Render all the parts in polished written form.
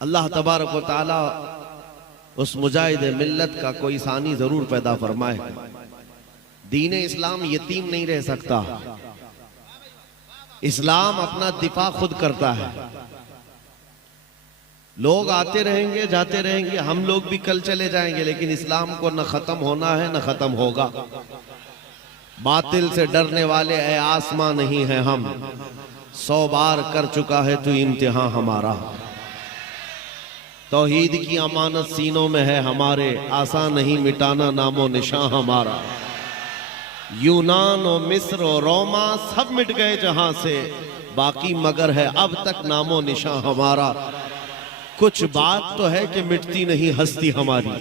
अल्लाह तबारक व तआला उस मुजाहिद मिल्लत का कोई सानी जरूर पैदा फरमाए। दीन इस्लाम यतीम नहीं रह सकता। इस्लाम अपना दिफा खुद करता है। लोग आते रहेंगे जाते रहेंगे, हम लोग भी कल चले जाएंगे, लेकिन इस्लाम को न खत्म होना है न खत्म होगा। बातिल से डरने वाले ए आसमां नहीं है हम, 100 बार कर चुका है तू इम्तिहान हमारा। तौहीद की अमानत सीनों में है हमारे, आसान नहीं मिटाना नामो निशान हमारा। यूनान और मिस्र और रोमा सब मिट गए जहां से, बाकी मगर है अब तक नामो निशान हमारा। कुछ बात तो है कि मिटती नहीं हस्ती हमारी,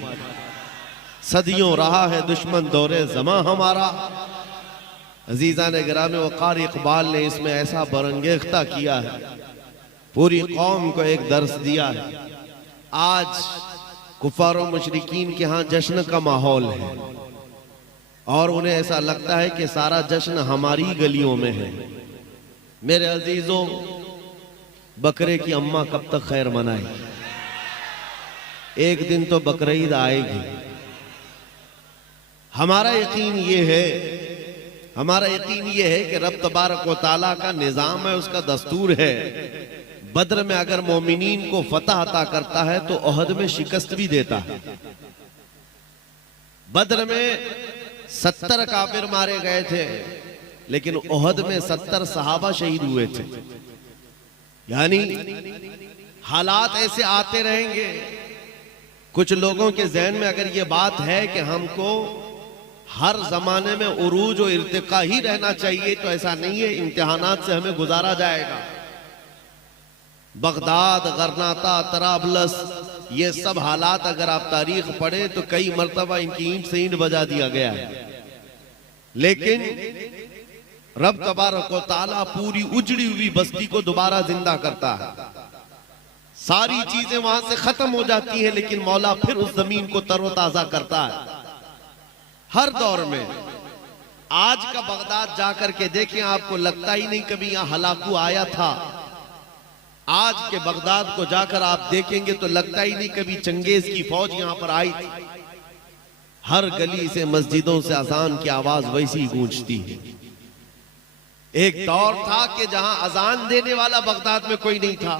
सदियों रहा है दुश्मन दौरे ज़मां हमारा। अजीज़ान गिरामी वक़ार इकबाल ने इसमें ऐसा बरंगेख्ता किया है, पूरी कौम को एक दर्स दिया है। आज कुफार और मुशरिकीन के यहाँ जश्न का माहौल है और उन्हें ऐसा लगता है कि सारा जश्न हमारी गलियों में है। मेरे अजीजों, बकरे की अम्मा कब तक खैर मनाए? एक दिन तो बकरीद आएगी। हमारा यकीन ये है कि रब तबारक व तआला का निजाम है, उसका दस्तूर है। बद्र में अगर मोमिनीन को फतह अता करता है तो ओहद में शिकस्त भी देता है। बद्र में 70 काफिर मारे गए थे, लेकिन ओहद में 70 सहाबा शहीद हुए थे। यानी हालात ऐसे आते रहेंगे। कुछ लोगों के जहन में अगर ये बात है कि हमको हर जमाने में उरूज और इर्तिका ही रहना चाहिए, तो ऐसा नहीं है। इम्तिहानात से हमें गुजारा जाएगा। बगदाद, गरनाता, तराबलस, ये सब हालात अगर आप तारीख पढ़े तो कई मर्तबा इनकी ईंट से ईंट बजा दिया गया है। लेकिन रब तबारक व तआला पूरी उजड़ी हुई बस्ती को दोबारा जिंदा करता है। सारी चीजें वहां से खत्म हो जाती हैं, लेकिन मौला फिर उस जमीन को तरोताजा करता है हर दौर में। आज का बगदाद जाकर के देखें, आपको लगता ही नहीं कभी यहां हलाकू आया था। आज के बगदाद को जाकर आप देखेंगे तो लगता ही नहीं कभी चंगेज की फौज यहां पर आई थी। हर गली से, मस्जिदों से अजान की आवाज वैसी गूंजती है। एक दौर था कि जहां अजान देने वाला बगदाद में कोई नहीं था,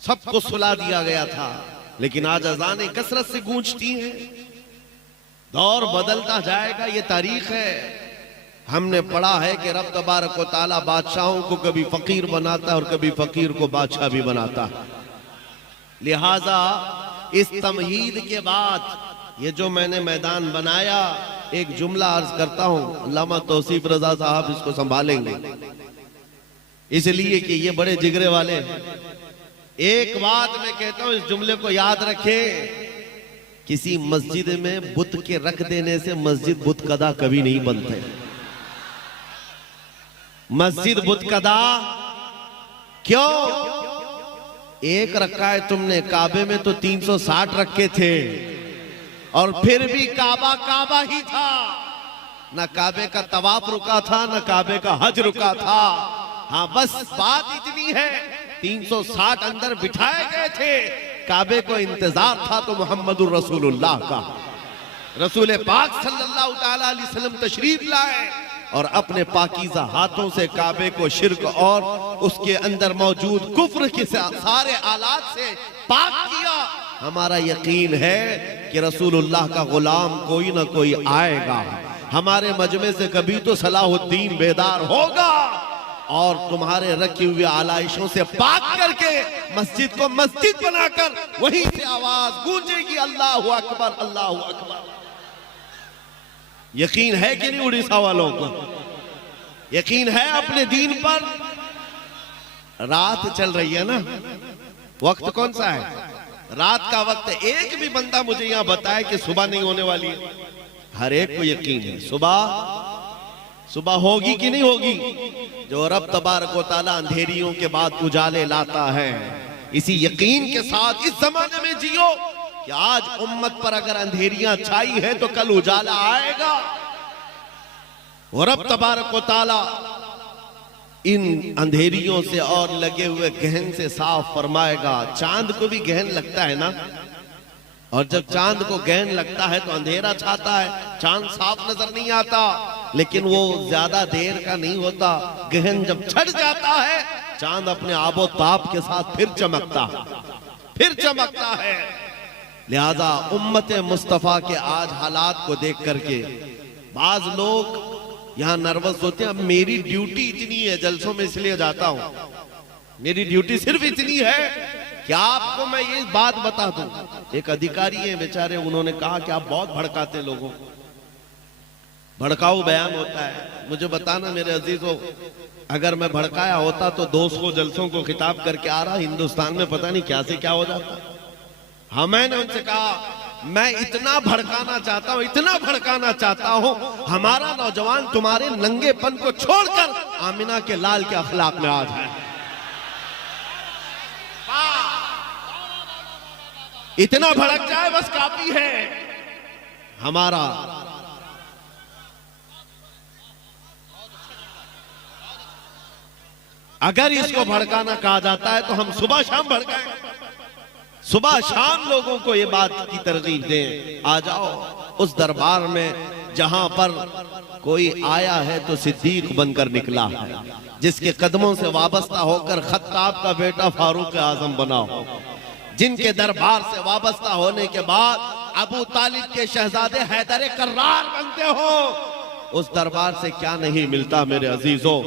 सबको सुला दिया गया था, लेकिन आज अजानें कसरत से गूंजती हैं। दौर बदलता जाएगा, ये तारीख है। हमने पढ़ा है कि रब तबारक व तआला बादशाहों को कभी फकीर बनाता है और कभी फकीर को बादशाह भी बनाता है। लिहाजा इस तमहीद के बाद ये जो मैंने मैदान बनाया, एक जुमला अर्ज करता हूं, अल्लामा तौसीफ रजा साहब इसको संभालेंगे, इसलिए कि ये बड़े जिगरे वाले। एक बात मैं कहता हूं, इस जुमले को याद रखें, किसी मस्जिद में बुत के रख देने से मस्जिद बुत कदा कभी नहीं बनते। मस्जिद बुत कदा क्यों? एक रखा है तुमने, काबे में तो 360 रखे थे और फिर भी काबा काबा ही था। ना काबे का तवाफ रुका था, ना काबे का हज रुका था। हाँ, बस बात इतनी है, 360 अंदर बिठाए गए थे। काबे को इंतजार था तो मोहम्मदुर रसूलुल्लाह का। रसूल पाक सल्लल्लाहु तआला अलैहि वसल्लम तशरीफ लाए और अपने पाकीज़ा हाथों से काबे को शिर्क और उसके अंदर मौजूद कुफ्र के सारे आलात से पाक किया। हमारा यकीन है कि रसूलुल्लाह का गुलाम कोई ना कोई आएगा, हमारे मजमे से कभी तो सलाहुद्दीन बेदार होगा और तुम्हारे रखी हुई आलाइशों से पाक करके मस्जिद को मस्जिद बनाकर वहीं से आवाज गूंजेगी, अल्लाहु अकबर, अल्लाहु अकबर। यकीन है कि नहीं उड़ीसा वालों को? यकीन है अपने दीन पर? रात चल रही है ना, वक्त कौन सा है? रात का वक्त है। एक भी बंदा मुझे यहां बताए कि सुबह नहीं होने वाली है। हर एक को यकीन है सुबह होगी कि नहीं होगी। जो रब तबारक व तआला अंधेरियों के बाद उजाले लाता है, इसी यकीन के साथ इस जमाने में जियो कि आज उम्मत पर अगर अंधेरियां छाई है तो कल उजाला आएगा। और रब तबारक व तआला इन अंधेरियों से और लगे हुए गहन से साफ फरमाएगा। चांद को भी गहन लगता है ना, और जब चांद को गहन लगता है तो अंधेरा छाता है, चांद साफ नजर नहीं आता, लेकिन वो ज्यादा देर का नहीं होता। गहन जब छट जाता है, चांद अपने आबो ताप के साथ फिर चमकता है। लिहाजा उम्मत मुस्तफा के आज हालात को देख करके बाज लोग यहाँ नर्वस होते हैं। अब मेरी ड्यूटी इतनी है जलसों में, इसलिए जाता हूं, मेरी ड्यूटी सिर्फ इतनी है कि आपको मैं ये बात बता दूं। एक अधिकारी है बेचारे, उन्होंने कहा कि आप बहुत भड़काते लोगों को, भड़काऊ बयान होता है। मुझे बताना मेरे अजीजों, अगर मैं भड़काया होता तो 200 जलसों को खिताब करके आ रहा, हिंदुस्तान में पता नहीं क्या से क्या हो जाता। हाँ, मैंने उनसे कहा मैं इतना भड़काना चाहता हूं, इतना भड़काना चाहता हूं, हमारा नौजवान तुम्हारे नंगेपन को छोड़कर आमिना के लाल के अखलाक में आ जाए। इतना भड़क जाए बस काफी है हमारा। अगर इसको भड़काना कहा जाता है तो हम सुबह शाम भड़काएं, सुबह शाम लोगों को ये बात की तरगीब दें, आ जाओ उस दरबार में जहां पर कोई आया है तो सिद्दीक बनकर निकला है, जिसके कदमों से वाबस्ता होकर खत्ताब का बेटा फारूक आजम बना हो, जिनके दरबार से वाबस्ता होने के बाद अबू तालिब के शहजादे हैदर कर्रार बनते हो। उस दरबार से क्या नहीं मिलता मेरे अजीजों,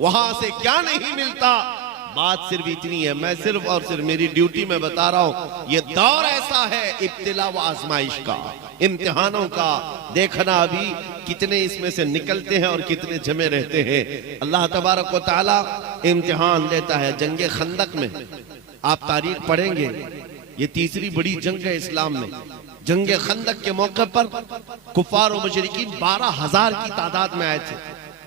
वहां से क्या नहीं मिलता। बात सिर्फ इतनी है, मैं सिर्फ और सिर्फ मेरी ड्यूटी में बता रहा हूं, ये दौर ऐसा है इब्तिला व आजमाइश का, इम्तिहानों का। देखना अभी कितने इसमें से निकलते हैं और कितने जमे रहते हैं। अल्लाह तबारक व तआला इम्तिहान लेता है। जंगे खंदक में आप तारीख पढ़ेंगे, ये तीसरी बड़ी जंग है इस्लाम में। जंगे खंदक के मौके पर कुफार और मुशरिकीन 12,000 की तादाद में आए थे,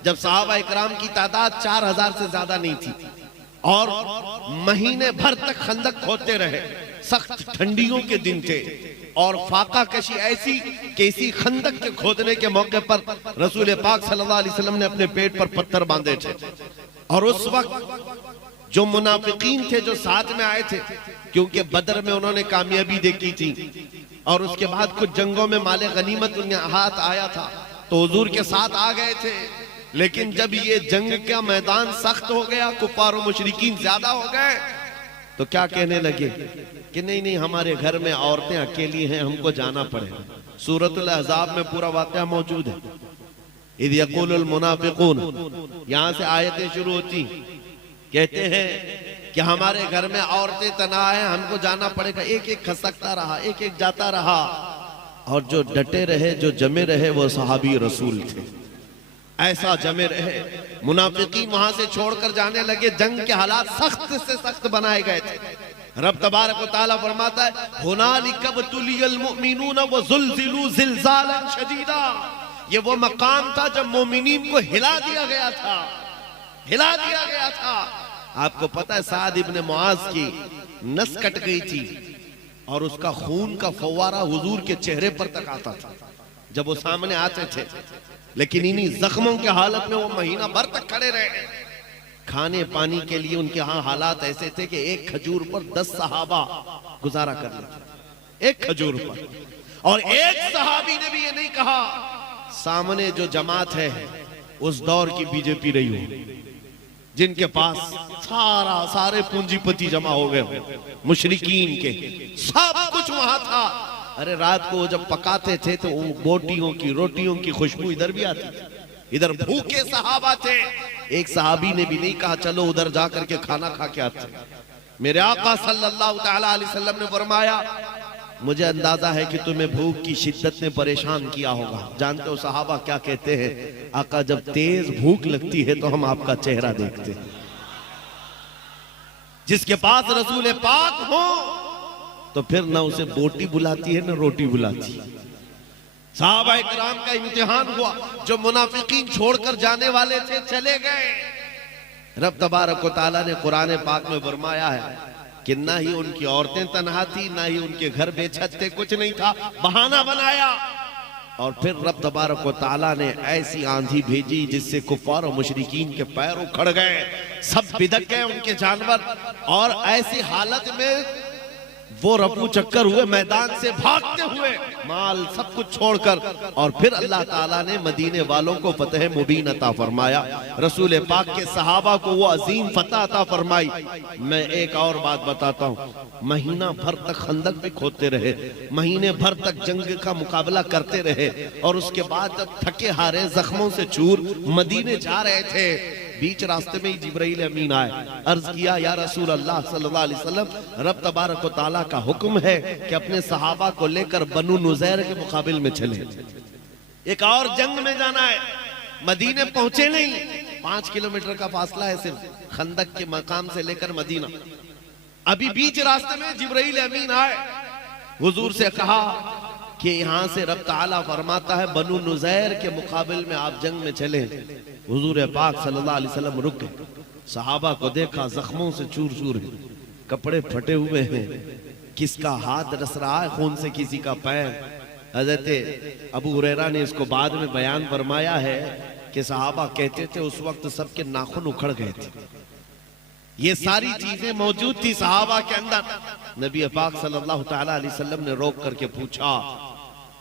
जब सहाबा इकराम की तादाद 4,000 से ज्यादा नहीं थी, और महीने भर तक खंदक खोदते रहे। सख्त ठंडियों के दिन थे और फाका कशी ऐसी कि इसी खंदक के खोदने के मौके पर रसूल पाक सल्लल्लाहु अलैहि वसल्लम ने अपने पेट पर पत्थर बांधे थे। और उस वक्त जो मुनाफिकीन थे जो साथ में आए थे, क्योंकि बदर में उन्होंने कामयाबी देखी थी और उसके बाद कुछ जंगों में माले गनीमत उन्हें हाथ आया था, तो हुजूर के साथ आ गए थे। लेकिन जब ये जंग का मैदान सख्त हो गया, कुफार और मुशरिकीन ज्यादा हो गए, तो क्या कहने लगे कि नहीं नहीं, हमारे घर में औरतें अकेली हैं, हमको जाना पड़ेगा। सूरतुल अहज़ाब में पूरा वाक़या मौजूद है। इज़ यक़ूलुल मुनाफ़िक़ून, यहाँ से आयतें शुरू होती, कहते हैं कि हमारे घर में औरतें तनाह हैं, हमको जाना पड़ेगा। एक एक खसकता रहा, एक एक जाता रहा, और जो डटे रहे, जो जमे रहे, वो सहाबी रसूल थे। ऐसा जमे रहे, मुनाफिकीन वहां से छोड़कर जाने लगे। जंग के हालात सख्त से सख्त बनाए गए थे। रब तबारक व तआला फरमाता है, हुनालिका बतुलियल मुमिनून व ज़ुलज़िलू ज़िलज़ालन शदीदा। ये वो मकाम था जब मोमिनीन को हिला दिया गया था, हिला दिया गया था। आपको पता है साद इब्ने मुआज की नस कट गई थी और उसका खून का फव्वारा हुजूर के चेहरे पर तक आता था जब वो सामने आते थे। लेकिन इन्हीं जख्मों के हालत में वो महीना भर तक खड़े रहे। खाने पानी के लिए उनके यहाँ हालात ऐसे थे कि एक खजूर पर 10 सहाबा गुजारा कर लेते, एक खजूर पर। और एक सहाबी ने भी ये नहीं कहा, सामने जो जमात है उस दौर की बीजेपी रही हो, जिनके पास सारे पूंजीपति जमा हो गए, मुशरिकीन के सब कुछ वहां था। अरे रात को जब पकाते थे तो बोटियों की रोटियों की खुशबू इधर भी आती थी, इधर भूखे सहाबा थे। एक सहाबी ने भी नहीं कहा चलो उधर जा करके खाना खा के आते। मेरे आका सल्लल्लाहु तआला अलैहि वसल्लम ने फरमाया, मुझे अंदाजा है कि तुम्हें भूख की शिद्दत ने परेशान किया होगा। जानते हो सहाबा क्या कहते हैं? आका जब तेज भूख लगती है तो हम आपका चेहरा देखते हैं। जिसके पास रसूल पाक हो तो फिर ना उसे बोटी बुलाती है ना रोटी बुलाती है। सहाबा इकराम का इम्तिहान हुआ, जो मुनाफिकीन छोड़कर जाने वाले थे चले गए। रब तबारक व तआला ने कुरान पाक में फरमाया है कि ना ही उनकी औरतें तन्हा थी, ना ही उनके घर बेछत थे, कुछ नहीं था। बहाना बनाया और फिर रब तबारक व तआला ने ऐसी आंधी भेजी जिससे कुफार और मुशरिकीन के पैर उखड़ गए, सब बिदक गए उनके जानवर, और ऐसी हालत में वो रफू चक्कर हुए, मैदान से भागते हुए माल सब कुछ छोड़कर। और फिर अल्लाह ताला ने मदीने वालों को फतह मुबीन अता फरमाया, रसूल पाक के सहाबा को वो अजीम फतह अता फरमाई। मैं एक और बात बताता हूँ, महीना भर तक खंदक भी खोदते रहे, महीने भर तक जंग का मुकाबला करते रहे, और उसके बाद जब थके हारे जख्मों से चूर मदीने जा रहे थे, बीच रास्ते में ही जिब्राइल अमीन आए, अर्ज किया या रसूल अल्लाह सल्लल्लाहु अलैहि वसल्लम, रब तबारक व तआला का हुक्म है कि अपने सहाबा को लेकर बनु नुज़ैर के मुकाबिल में चले, एक और जंग में जाना है। मदीने पहुंचे नहीं, 5 किलोमीटर का फासला है सिर्फ खंदक के मकाम से लेकर मदीना। अभी बीच रास्ते में जिब्राइल अमीन आए, हुजूर से कहा कि यहाँ से रब ताला फरमाता है बनु नुज़ैर के मुकाबिल में आप जंग में चले। हुजूर पाक सल्लल्लाहु अलैहि वसल्लम रुक गए, सहाबा को देखा जख्मों से चूर चूर है, कपड़े फटे हुए हैं, किसका हाथ रस रहा है खून से, किसी का पैर। हजरत अबू हुरैरा ने इसको बाद में बयान फरमाया है कि सहाबा कहते थे उस वक्त सबके नाखून उखड़ गए थे। ये सारी चीजें मौजूद थी सहाबा के अंदर। नबी पाक सल्लल्लाहु तआला अलैहि वसल्लम ने रोक करके पूछा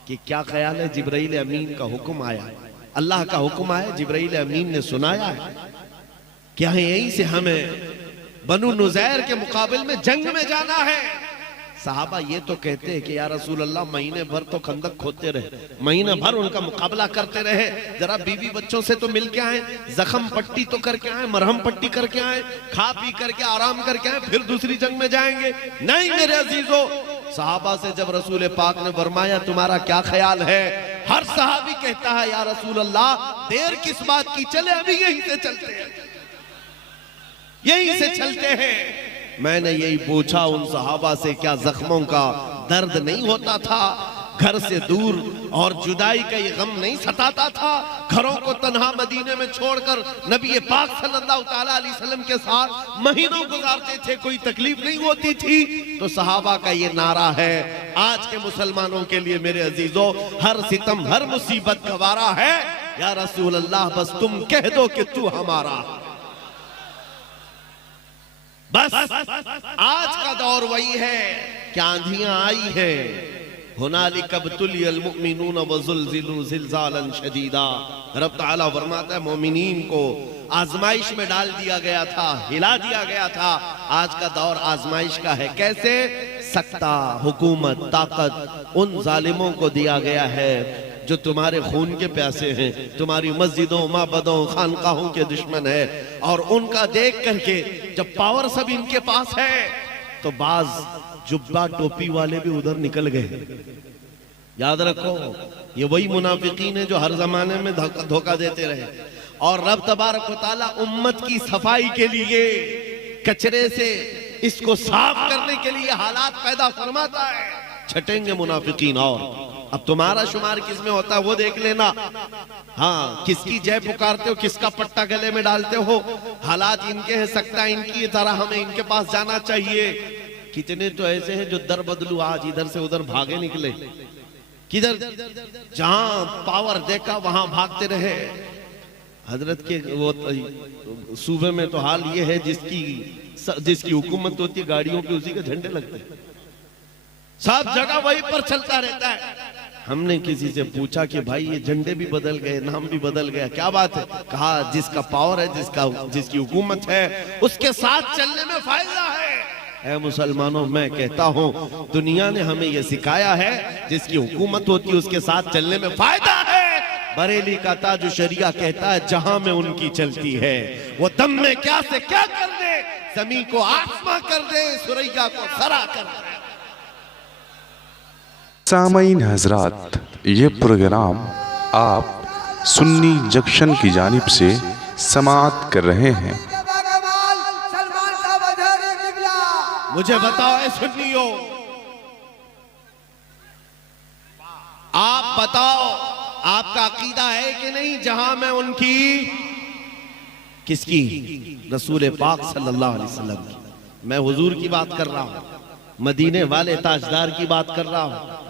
कि क्या ख्याल है, जिब्राइल अमीन का हुक्म आया, अल्लाह का हुक्म आया, जिब्राइल अमीन ने सुनाया है, क्या यहीं से हमें बनु नुज़ैर के मुकाबिल में जंग में जाना है? साहबा ये तो कहते हैं कि या रसूल अल्लाह महीने भर तो खंदक खोदते रहे, महीने भर उनका मुकाबला करते रहे, जरा बीवी बच्चों से तो मिल के आए, जख्म पट्टी तो करके आए, मरहम पट्टी करके आए, खा पी करके आराम करके आए, फिर दूसरी जंग में जाएंगे? नहीं मेरे अजीजों, सहाबा से जब रसूल पाक ने फरमाया तुम्हारा क्या ख्याल है, हर सहाबी कहता है या रसूल अल्लाह देर किस बात की, चले अभी यहीं से चलते हैं, यहीं से चलते हैं। मैंने यही पूछा उन सहाबा से, क्या जख्मों का दर्द नहीं होता था, घर से दूर और जुदाई का ये गम नहीं सताता था, घरों को तन्हा मदीने में छोड़कर नबी पाक सल्लल्लाहु तआला अलैहि वसल्लम के साथ महीनों गुजारते थे, कोई तकलीफ नहीं होती थी? तो सहाबा का ये नारा है आज के मुसलमानों के लिए मेरे अजीजों, हर सितम हर मुसीबत का वारा है, या रसूल अल्लाह बस तुम कह दो कि तू हमारा। बस आज का दौर वही है कि आंधियां आई है, हुनालिका इब्तुलियल मुमिनून वज़ुलज़िलू ज़िलज़ालन शदीदा। रब ताला फरमाता है मोमिनीन को आजमाइश में डाल दिया गया था, हिला दिया गया था। आज का दौर आजमाइश का है। कैसे? सत्ता, हुकूमत, ताकत उन जालिमों को दिया गया है जो तुम्हारे खून के प्यासे हैं, तुम्हारी मस्जिदों, माबदों, खानकाहों के दुश्मन है, और उनका देख करके जब पावर सब इनके पास है तो बाज जुब्बा टोपी वाले भी उधर निकल गए। याद रखो ये वही मुनाफिकीन है जो हर जमाने में धोखा देते रहे। और रब तबारक व तआला उम्मत की सफाई के लिए, कचरे से इसको साफ करने के लिए हालात पैदा फरमाता है। छटेंगे मुनाफिकीन। और अब तुम्हारा शुमार किसमें होता है वो देख लेना। हाँ, किसकी जय पुकारते हो, किसका पट्टा गले में डालते हो, हालात इनके हैं, सकता है इनकी तरह हमें इनके पास जाना चाहिए। कितने तो ऐसे हैं जो दर बदलू आज इधर से उधर भागे निकले, किधर जहां पावर देखा वहां भागते रहे। हजरत के वो सूबे में तो हाल ये है जिसकी हुकूमत होती है गाड़ियों पे उसी के झंडे लगते हैं, सब जगह वही पर चलता रहता है। हमने किसी से पूछा कि भाई ये झंडे भी बदल गए, नाम भी बदल गया, क्या बात है? कहा जिसका पावर है, जिसकी हुकूमत है उसके साथ चलने में फायदा है। ऐ मुसलमानों, मैं कहता हूँ दुनिया ने हमें यह सिखाया है जिसकी हुकूमत होती है उसके साथ चलने में फायदा है। बरेली का ताजु शरिया कहता है जहां में उनकी चलती है वो दम में क्या से क्या कर दे, जमीन को आसमां कर दे, सुरैया को सरा कर दे। सामईन हजरात, ये प्रोग्राम आप सुन्नी जंक्शन की जानिब से समाअत कर रहे हैं। मुझे बताओ ऐ सुन्नियों, आप बताओ आपका अकीदा है कि नहीं जहां में उनकी, किसकी? रसूल पाक सल्लल्लाहु अलैहि वसल्लम की। मैं हुजूर की बात कर रहा हूं, मदीने वाले ताजदार की बात कर रहा हूं।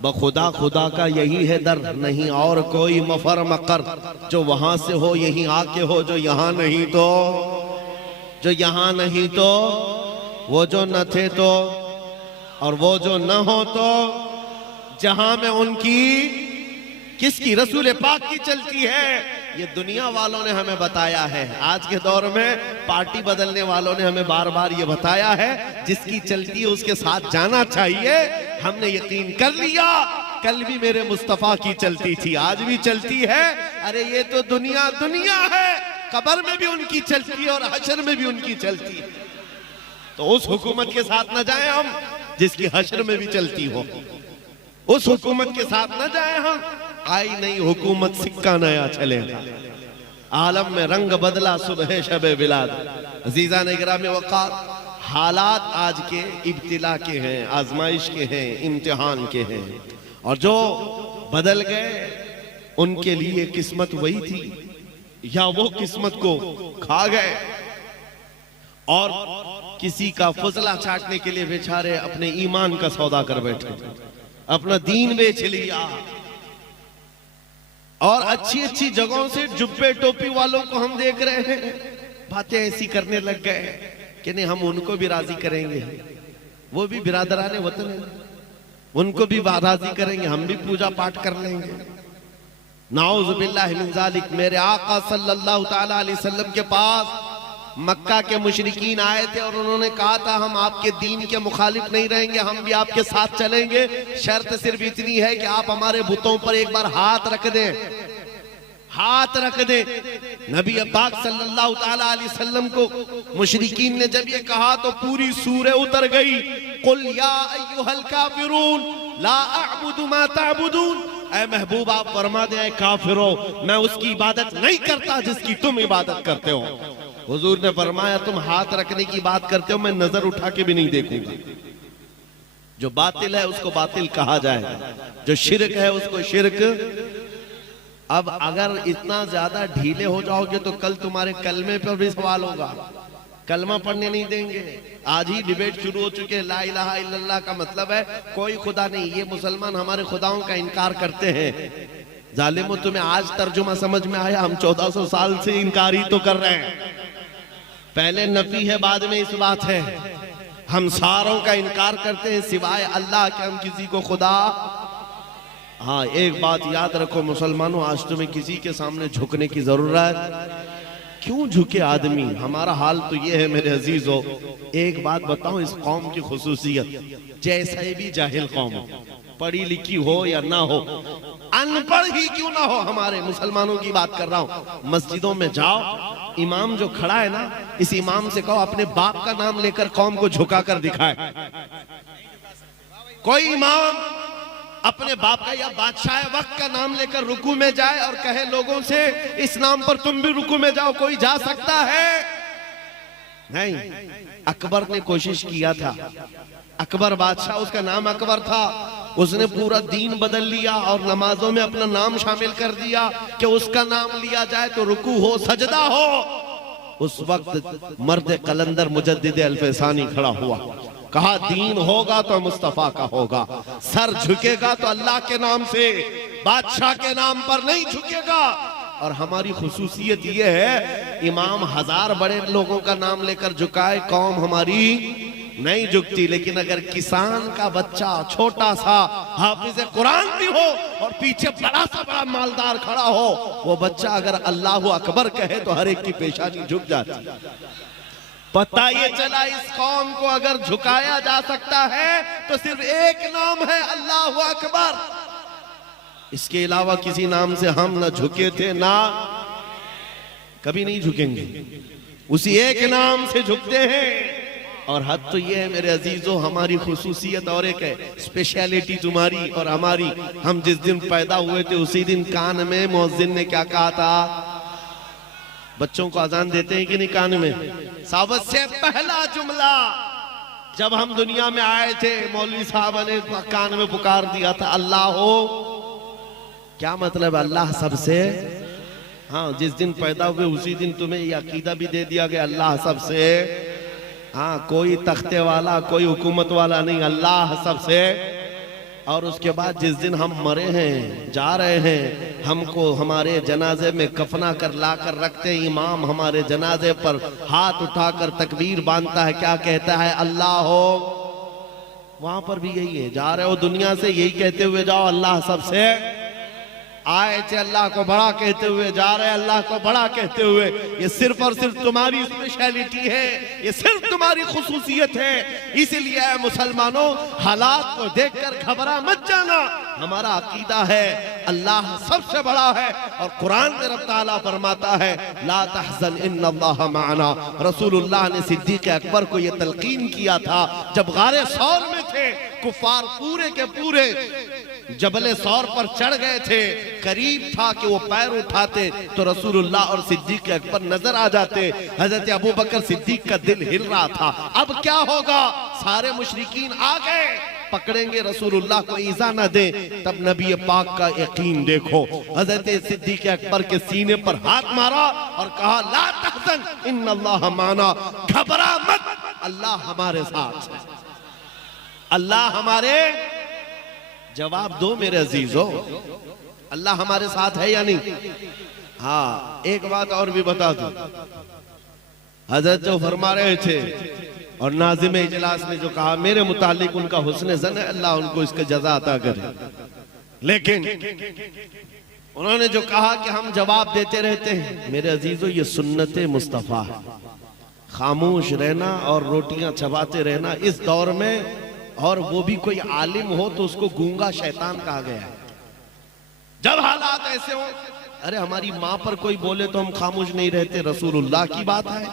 बखुदा खुदा का यही है दर, नहीं और कोई मफर मकर। जो वहां से हो यहीं आके हो, जो यहाँ नहीं तो, जो यहाँ नहीं तो, वो जो न थे तो, और वो जो न हो तो, जहां में उनकी किसकी, रसूल पाक की चलती है। ये दुनिया वालों ने हमें बताया है। आज के दौर में पार्टी बदलने वालों ने हमें बार बार ये बताया है, जिसकी चलती है उसके साथ जाना चाहिए। हमने यकीन कर लिया, कल भी मेरे मुस्तफा की चलती थी, आज भी चलती है। अरे ये तो दुनिया दुनिया है, कब्र में भी उनकी चलती है और हशर में भी उनकी चलती है। तो उस हुकूमत के साथ न जाए हम जिसकी हशर में भी चलती हो, उस हुकूमत के साथ न जाए हम। आई नई हुकूमत सिक्का नया चलेगा, आलम में रंग बदला सुबह शबे बिलाद। अजीजा ने गिरामी वक़ार, हालात आज के इब्तिला के हैं, आजमाइश के हैं, इम्तिहान के हैं, और जो बदल गए उनके लिए किस्मत वही थी या वो किस्मत को खा गए। और किसी का फजला चाटने के लिए बेचारे अपने ईमान का सौदा कर बैठे, अपना दीन बेच लिया। और अच्छी अच्छी जगहों से जुब्बे टोपी वालों को हम देख रहे हैं, बातें ऐसी करने लग गए कि नहीं हम उनको भी राजी करेंगे, वो भी बिरादराने वतन है, उनको भी राजी करेंगे, हम भी पूजा पाठ कर लेंगे। नाउज़ बिल्लाहि मिन ज़ालिक। मेरे आका सल्लल्लाहु ताला अलैहि वसल्लम के पास मक्का के मुशरिकीन आए थे और उन्होंने कहा था हम आपके दीन के मुखालिफ नहीं रहेंगे, हम भी आपके साथ चलेंगे, शर्त सिर्फ इतनी है कि आप हमारे बुतों पर एक बार हाथ रख दें, हाथ रख दें। नबी पाक सल्लल्लाहु ताला अलैहि वसल्लम को मुशरिकीन ने जब ये कहा तो पूरी सूरह उतर गई, कुल या अय्युहल काफिरून ला अअबुदु मा तअबुदून। ऐ महबूब आप फरमा दें, ऐ काफिरों मैं उसकी इबादत नहीं करता जिसकी तुम इबादत करते हो। हुजूर ने फरमाया तुम हाथ रखने की बात करते हो, मैं नजर उठा के भी नहीं देखूंगा। जो बातिल है उसको बातिल कहा जाए, जो शिरक है उसको शिरक। अब अगर इतना ज्यादा ढीले हो जाओगे तो कल तुम्हारे कलमे पर भी सवाल होगा, कलमा पढ़ने नहीं देंगे। आज ही डिबेट शुरू हो चुके हैं, ला इलाहा इल्लल्लाह का मतलब है कोई खुदा नहीं। ये मुसलमान हमारे खुदाओं का इनकार करते हैं। जालिमो तुम्हें आज तर्जुमा समझ में आया? हम 1400 साल से इनकार ही तो कर रहे हैं। पहले नफी है, बाद में इस बात है। हम सारों का इनकार करते हैं सिवाय अल्लाह के, हम किसी को खुदा। हाँ एक बात याद रखो मुसलमानों, आज तुम्हें किसी के सामने झुकने की जरूरत क्यों झुके आदमी? हमारा हाल तो ये है मेरे अजीजों। एक बात बताऊं, इस कौम की खुसूसियत, जैसे भी जाहिल कौम हो, पढ़ी लिखी हो या ना हो, अनपढ़ ही क्यों ना हो, हमारे मुसलमानों की बात कर रहा हूं, मस्जिदों में जाओ, इमाम जो खड़ा है ना, इस इमाम से कहो अपने बाप का नाम लेकर कौम को झुका कर दिखाए। कोई इमाम अपने बाप का या बादशाह वक्त का नाम लेकर रुकू में जाए और कहे लोगों से इस नाम पर तुम भी रुकू में जाओ, कोई जा सकता है? नहीं। अकबर ने कोशिश किया था, अकबर बादशाह, उसका नाम अकबर था, उसने पूरा दीन बदल लिया और नमाजों में अपना नाम शामिल कर दिया कि उसका नाम लिया जाए तो रुकू हो, सजदा हो। उस वक्त मर्द कलंदर मुजद्दिद अल्फसानी खड़ा हुआ, कहा दीन होगा तो मुस्तफा का होगा, सर झुकेगा तो अल्लाह के नाम से, बादशाह के नाम पर नहीं झुकेगा। और हमारी खुसूसियत ये है, इमाम 1000 बड़े लोगों का नाम लेकर झुकाए, कौम हमारी नहीं झुकती। लेकिन अगर किसान का बच्चा छोटा सा हाफिज कुरान भी हो और पीछे बड़ा सा बड़ा मालदार खड़ा हो, वो बच्चा अगर अल्लाहु अकबर कहे तो हर एक की पेशानी झुक जाती। पता ये चला इस कौम को अगर झुकाया जा सकता है तो सिर्फ एक नाम है, अल्लाहु अकबर। इसके अलावा किसी नाम से हम ना झुके थे, ना कभी नहीं झुकेंगे, उसी एक नाम से झुकते हैं। और हद तो ये है मेरे अजीजों, हमारी खुसूसियत और एक है, स्पेशलिटी तुम्हारी और हमारी। हम जिस दिन पैदा हुए थे उसी दिन कान में मुअज्जिन ने क्या कहा था? बच्चों को अजान देते हैं कि नहीं कान में? सबसे पहला जुमला जब हम दुनिया में आए थे, मौलवी साहब ने कान में पुकार दिया था, अल्लाह हो। क्या मतलब? अल्लाह सबसे। हाँ, जिस दिन पैदा हुए उसी दिन तुम्हें ये अकीदा भी दे दिया गया, अल्लाह सबसे। हाँ, कोई तख्ते वाला, कोई हुकूमत वाला नहीं, अल्लाह सबसे। और उसके बाद जिस दिन हम मरे हैं, जा रहे हैं, हमको हमारे जनाजे में कफना कर ला कर रखते, इमाम हमारे जनाजे पर हाथ उठाकर तकबीर बांधता है, क्या कहता है? अल्लाह हो। वहां पर भी यही है, जा रहे हो दुनिया से यही कहते हुए जाओ, अल्लाह सबसे आए थे, अल्लाह को बड़ा कहते हुए जा रहे हैं, अल्लाह को बड़ा कहते हुए। ये सिर्फ और सिर्फ तुम्हारी स्पेशलिटी है, ये सिर्फ तुम्हारी खुसूसियत है। इसीलिए मुसलमानों, हालात को देखकर घबरा मत जाना। हमारा अकीदा है अल्लाह सबसे बड़ा है, और कुरान में रब ताला फरमाता है ला तहज़न इन्नल्लाह माना। रसूलुल्लाह ने सिद्दीक़ अकबर को यह तलकीन किया था जब गारे सौर में थे, कुफार पूरे के पूरे जबले सौर पर चढ़ गए थे, करीब था कि वो पैर उठाते तो रसूलुल्लाह और सिद्दीक़ अकबर नजर आ जाते। हजरत अबू बकर सिद्दीक का दिल हिल रहा था, अब क्या होगा? सारे मुशरिकीन आ गए, पकड़ेंगे रसूलुल्लाह को ईजा न दे। तब नबी पाक का यकीन देखो, हजरत सिद्दीक़ अकबर के सीने पर हाथ मारा और कहा ला तहज़न इन्नल्लाह माना, घबरा मत, अल्लाह हमारे साथ है, अल्लाह हमारे। जवाब दो मेरे अजीजों, अल्लाह हमारे साथ है या नहीं? हाँ, एक बात और भी बता दूं, हजरत जो फरमा रहे थे और नाज़िम इजलास ने जो कहा, मेरे मुतालिक उनका हुस्न ज़न है, अल्लाह उनको इसका जज़ा अता करे। लेकिन उन्होंने जो कहा कि हम जवाब देते रहते हैं, मेरे अजीजों ये सुन्नत मुस्तफ़ा है, खामोश रहना और रोटियां चबाते रहना इस दौर में। और वो भी कोई आलिम हो तो उसको गूंगा शैतान कहा गया है। जब हालात ऐसे हो, अरे हमारी माँ पर कोई बोले तो हम खामोश नहीं रहते, रसूलुल्लाह की बात है,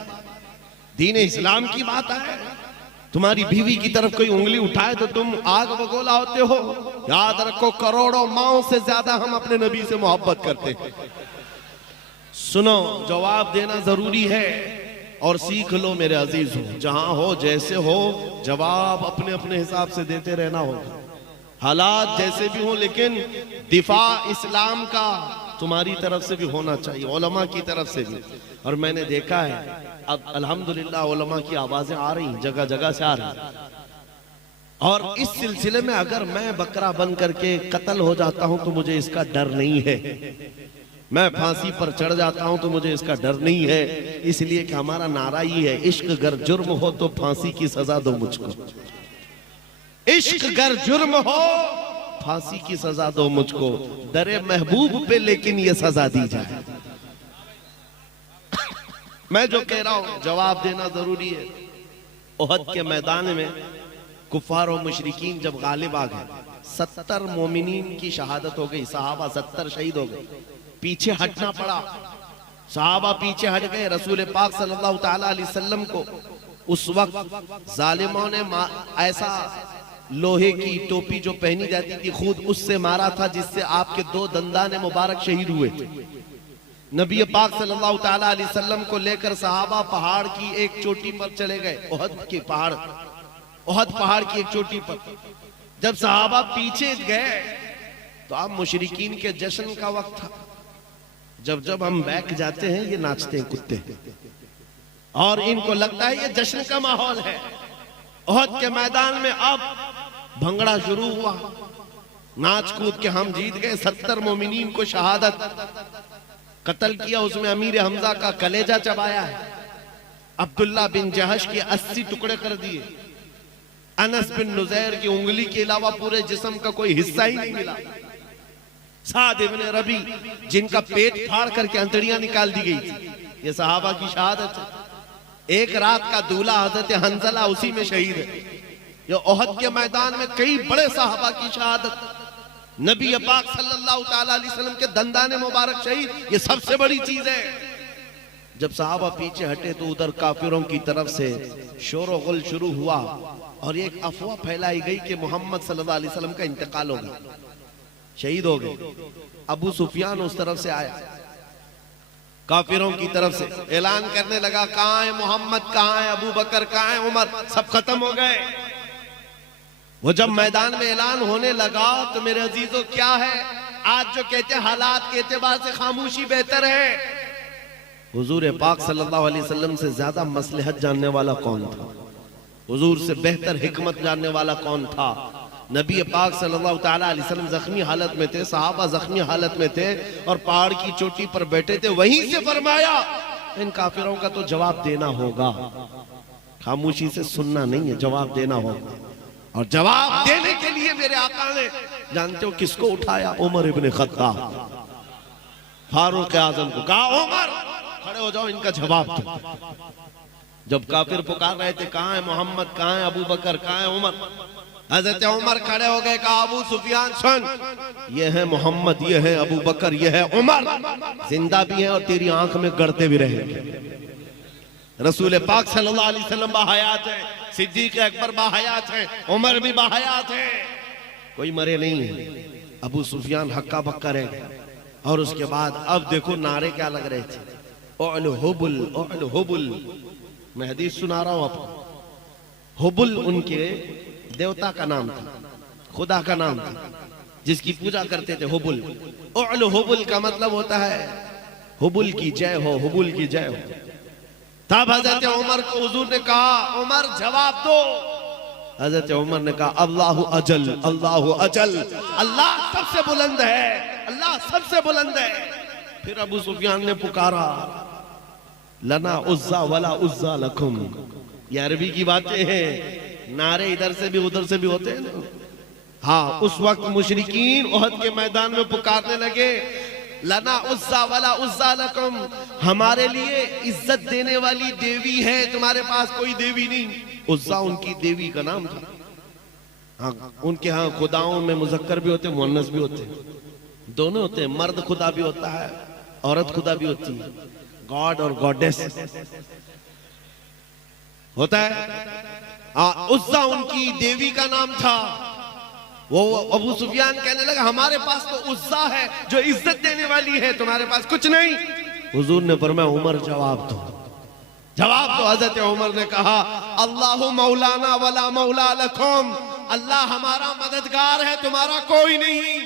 दीन इस्लाम की बात है। तुम्हारी बीवी की तरफ कोई उंगली उठाए तो तुम आग बगोला होते हो। याद रखो, करोड़ों माओं से ज्यादा हम अपने नबी से मोहब्बत करते हैं। सुनो, जवाब देना जरूरी है और सीख लो मेरे अजीज हो, जहां हो जैसे हो, जवाब अपने अपने हिसाब से देते रहना होगा, हालात जैसे भी हो। लेकिन दिफा इस्लाम का तुम्हारी तरफ से भी होना चाहिए, उलमा की तरफ से भी। और मैंने देखा है अब अल्हम्दुलिल्लाह उलमा की आवाजें आ रही, जगह जगह से आ रही। और इस सिलसिले में अगर मैं बकरा बन करके कत्ल हो जाता हूं तो मुझे इसका डर नहीं है, मैं फांसी पर चढ़ जाता हूं तो मुझे इसका डर नहीं है। इसलिए कि हमारा नारा ही है, इश्क गर जुर्म हो तो फांसी की सजा दो मुझको, इश्क गर जुर्म हो फांसी की सजा दो मुझको, दरे महबूब पे लेकिन ये सजा दी जाए। मैं जो कह रहा हूं जवाब देना जरूरी है। उहद के मैदान में कुफार और मुशरिकीन जब गालिब आ गए, 70 मोमिनीन की शहादत हो गई, सहाबा 70 शहीद हो गए, पीछे हटना पड़ा, सहाबा पीछे हट गए। रसूल पाक सल्लल्लाहु ताला अलैहि वसल्लम को उस वक्त जालिमों ने ऐसा लोहे की टोपी जो पहनी जाती थी खुद उससे मारा था, जिससे आपके 2 दंदाने मुबारक शहीद हुए थे। नबी पाक सल्लल्लाहु ताला अलैहि वसल्लम को लेकर सहाबा पहाड़ की एक चोटी पर चले गए, उहद के पहाड़, उहद पहाड़ की एक चोटी पर। जब सहाबा पीछे गए तो अब मुशरिकीन के जश्न का वक्त था। जब जब हम बैठ जाते हैं ये नाचते हैं कुत्ते, और इनको लगता है ये जश्न का माहौल है। उहद के मैदान में अब भंगड़ा शुरू हुआ, नाच कूद के हम जीत गए, 70 मोमिनीन को शहादत, कत्ल किया, उसमें अमीर हमजा का कलेजा चबाया है, अब्दुल्ला बिन जहश के 80 टुकड़े कर दिए, अनस बिन नुजैर की उंगली के अलावा पूरे जिस्म का कोई हिस्सा ही नहीं मिला, साद इब्ने रबी जिनका पेट फाड़ करके अंतड़ियां निकाल दी गई थी, ये सहाबा की शहादत है। एक रात का दूल्हा हजरत हंजला उसी में शहीद है। ये उहद के मैदान में कई बड़े सहाबा की शहादत, नबी पाक सल्लल्लाहु ताला अलैहि वसल्लम के दंदाने मुबारक शहीद, ये सबसे बड़ी चीज है। जब सहाबा पीछे हटे तो उधर काफिरों की तरफ से शोर गुल शुरू हुआ और एक अफवाह फैलाई गई कि मोहम्मद सल्लल्लाहु अलैहि वसल्लम का इंतकाल हो गया, शहीद हो गए। अबू सुफियान उस तरफ से आया, काफिरों की तरफ से ऐलान करने लगा, कहां है मोहम्मद, कहां है अबू बकर, कहां है उमर, सब खत्म हो गए। वो जब मैदान में ऐलान होने लगा तो मेरे अजीजों क्या है, आज जो कहते हैं हालात के एतबार से खामोशी बेहतर है। हुजूर पाक सल्लल्लाहु अलैहि वसल्लम से ज्यादा मसलहत जानने वाला कौन था, हुजूर से बेहतर हिकमत जानने वाला कौन था। नबी पाक सल्लल्लाहु ताला अलैहि वसल्लम जख्मी हालत में थे, सहाबा जख्मी हालत में थे और पहाड़ की चोटी पर बैठे थे। वहीं से फरमाया इन काफिरों का तो जवाब देना होगा, खामोशी से सुनना नहीं है, जवाब देना होगा। और जवाब देने के लिए मेरे आका ने जानते हो किसको उठाया? उमर इब्ने खत्ताब, फारूक आजम को कहा उमर खड़े हो जाओ, इनका जवाब दो। जब काफिर पुकार रहे थे कहां है मोहम्मद, कहां है अबू बकर, कहां है उमर, हजरत उमर खड़े हो गए, कहा अबू सुफियान सुन, ये है मोहम्मद, ये है अबू बकर, ये है उमर, जिंदा भी है और तेरी आंख में गड़ते भी रहेंगे। रसूल पाक सल्लल्लाहु अलैहि वसल्लम बाहयात है, सिद्दीक अकबर बाहयात है, उमर भी बाहयात है, कोई मरे नहीं है। अबू सुफियान हक्का बक्का रह गया। और उसके बाद अब देखो नारे क्या लग रहे थे, ओल हुबुल, ओल हुबुल। मैं हदीस सुना रहा हूं आपको। हुबुल उनके देवता का नाम था, खुदा का नाम था, जिसकी पूजा करते थे। हुबुल, ओल हुबुल का मतलब होता है हुबुल की जय हो, हुबुल की जय हो। तब हजरत उमर को हुजूर ने कहा उमर जवाब दो। हजरत उमर ने कहा अल्लाहु अजल, अल्लाहु अजल, अल्लाह सबसे बुलंद है, अल्लाह सबसे बुलंद है। फिर अबू सुफियान ने पुकारा लना उज्जा वला उज्जा लकुम। ये अरबी की बातें हैं, नारे इधर से भी उधर से भी होते हैं ना। हाँ, उस वक्त मुशरिकीन ओहद के मैदान में पुकारने लगे लना उज्जा वला उज्जा लकुम, हमारे लिए इज्जत देने वाली देवी है, तुम्हारे पास कोई देवी नहीं। उज्जा उनकी देवी का नाम था। हाँ, उनके यहाँ खुदाओं में मुजक्कर भी होते, मुअन्नस भी होते, दोनों होते हैं। मर्द खुदा भी होता है, औरत खुदा भी होती है, गॉड और गॉडेस होता है। उज्जा उनकी देवी का नाम था। वो अबू सुफियान कहने लगा हमारे पास तो उज्जा है जो इज्जत देने वाली है, तुम्हारे पास कुछ नहीं। हुजूर ने फरमाया उमर जवाब दो, जवाब दो। हजरत उमर ने कहा अल्लाहु मौलाना वला मौला लकुम, अल्लाह हमारा मददगार है, तुम्हारा कोई नहीं।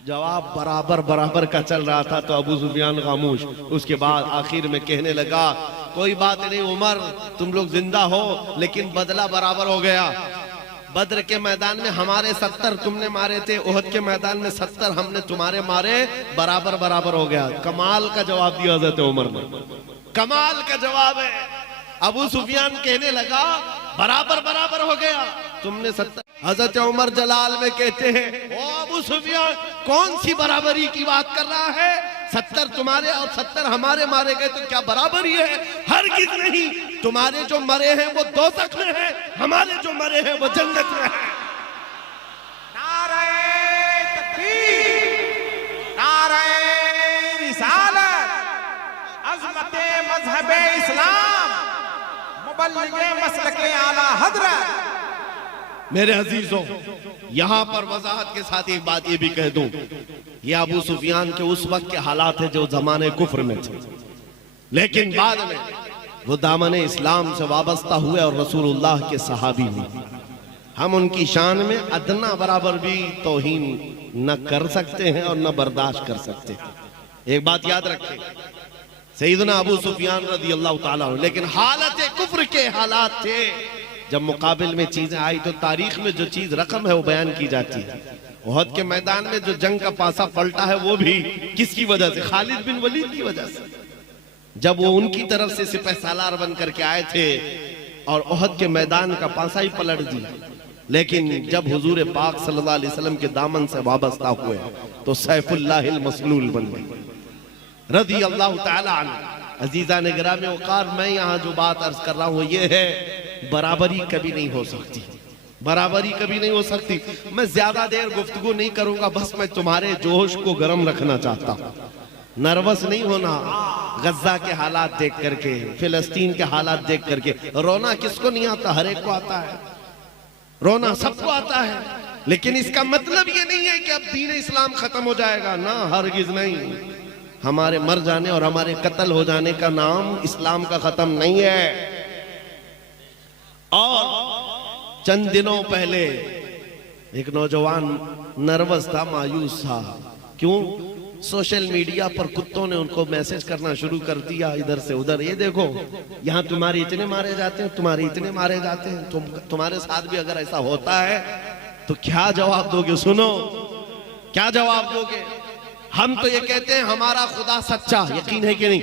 जवाब बराबर बराबर का चल रहा था तो अबू सुफियान खामोश। उसके बाद आखिर में कहने लगा कोई बात नहीं उमर, तुम लोग जिंदा हो लेकिन बदला बराबर हो गया। बद्र के मैदान में हमारे 70 तुमने मारे थे, ओहद के मैदान में 70 हमने तुम्हारे मारे, बराबर बराबर हो गया। कमाल का जवाब दिया हजरत उमर ने, कमाल का जवाब है। अबू सुफियान कहने लगा बराबर बराबर हो गया, तुमने 70। हजरत उमर जलाल में कहते हैं ओ अबू सुफियान कौन सी बराबरी की बात कर रहा है? 70 तुम्हारे और 70 हमारे मारे गए तो क्या बराबरी है? हरगिज़ नहीं। तुम्हारे जो मरे हैं वो दोज़ख में हैं, हमारे जो मरे हैं वो जन्नत में हैं। नारे तकबीर, नारे रिसालत, अज़मते मज़हबे इस्लाम, मुबल्लिगे मसलके आला हज़रत। मेरे अजीजों, यहां पर वजाहत के साथ एक बात ये भी कह दूं, ये अबू सुफियान के उस वक्त के हालात है जो जमाने कुफ्र में थे, लेकिन बाद में वो दामने इस्लाम से वाबस्ता हुए और रसूलुल्लाह के सहाबी हुए। हम उनकी शान में अदना बराबर भी तौहीन न कर सकते हैं और न बर्दाश्त कर सकते हैं। एक बात याद रखें, सैयदना अबू सुफियान रज़ी अल्लाह ताला अन्हु, लेकिन हालत कुफ्र के हालात थे। जब मुकाबिल में चीजें आई तो तारीख में जो चीज रकम है वो बयान की जाती है। ओहद के मैदान में जो जंग का पासा पलटा है वो भी किसकी वजह से? खालिद बिन वलीद की वजह से। जब वो उनकी तरफ से सिपह सालार बन करके आए थे और ओहद के मैदान का पासा ही पलट दिया। लेकिन जब हुजूर पाक सल्लल्लाहु अलैहि वसल्लम के दामन से वाबस्ता हुए तो सैफुल्लाहिल मसलूल बन गए रज़ी अल्लाह ताला अन्हु। अजीजा ने गिरामी औकार, मैं यहाँ जो बात अर्ज कर रहा हूँ ये है बराबरी कभी नहीं हो सकती, बराबरी कभी नहीं हो सकती। मैं ज्यादा देर गुफ्तगू नहीं करूंगा, बस मैं तुम्हारे जोश को गर्म रखना चाहता हूँ। नर्वस नहीं होना। गज्जा के हालात देख करके, फिलिस्तीन के हालात देख करके रोना किसको नहीं आता? हर एक को आता है, रोना सबको आता है। लेकिन इसका मतलब ये नहीं है कि अब दीन इस्लाम खत्म हो जाएगा ना, हरगिज नहीं। हमारे मर जाने और हमारे कत्ल हो जाने का नाम इस्लाम का खत्म नहीं है। और चंद दिनों पहले एक नौजवान नर्वस था, मायूस था। क्यों? सोशल मीडिया पर कुत्तों ने उनको मैसेज करना शुरू कर दिया इधर से उधर, ये देखो यहाँ तुम्हारे इतने मारे जाते हैं, तुम्हारे इतने मारे जाते हैं, तुम्हारे साथ भी अगर ऐसा होता है तो क्या जवाब दोगे? सुनो, क्या जवाब दोगे? हम तो ये कहते हैं हमारा खुदा सच्चा, यकीन है कि नहीं?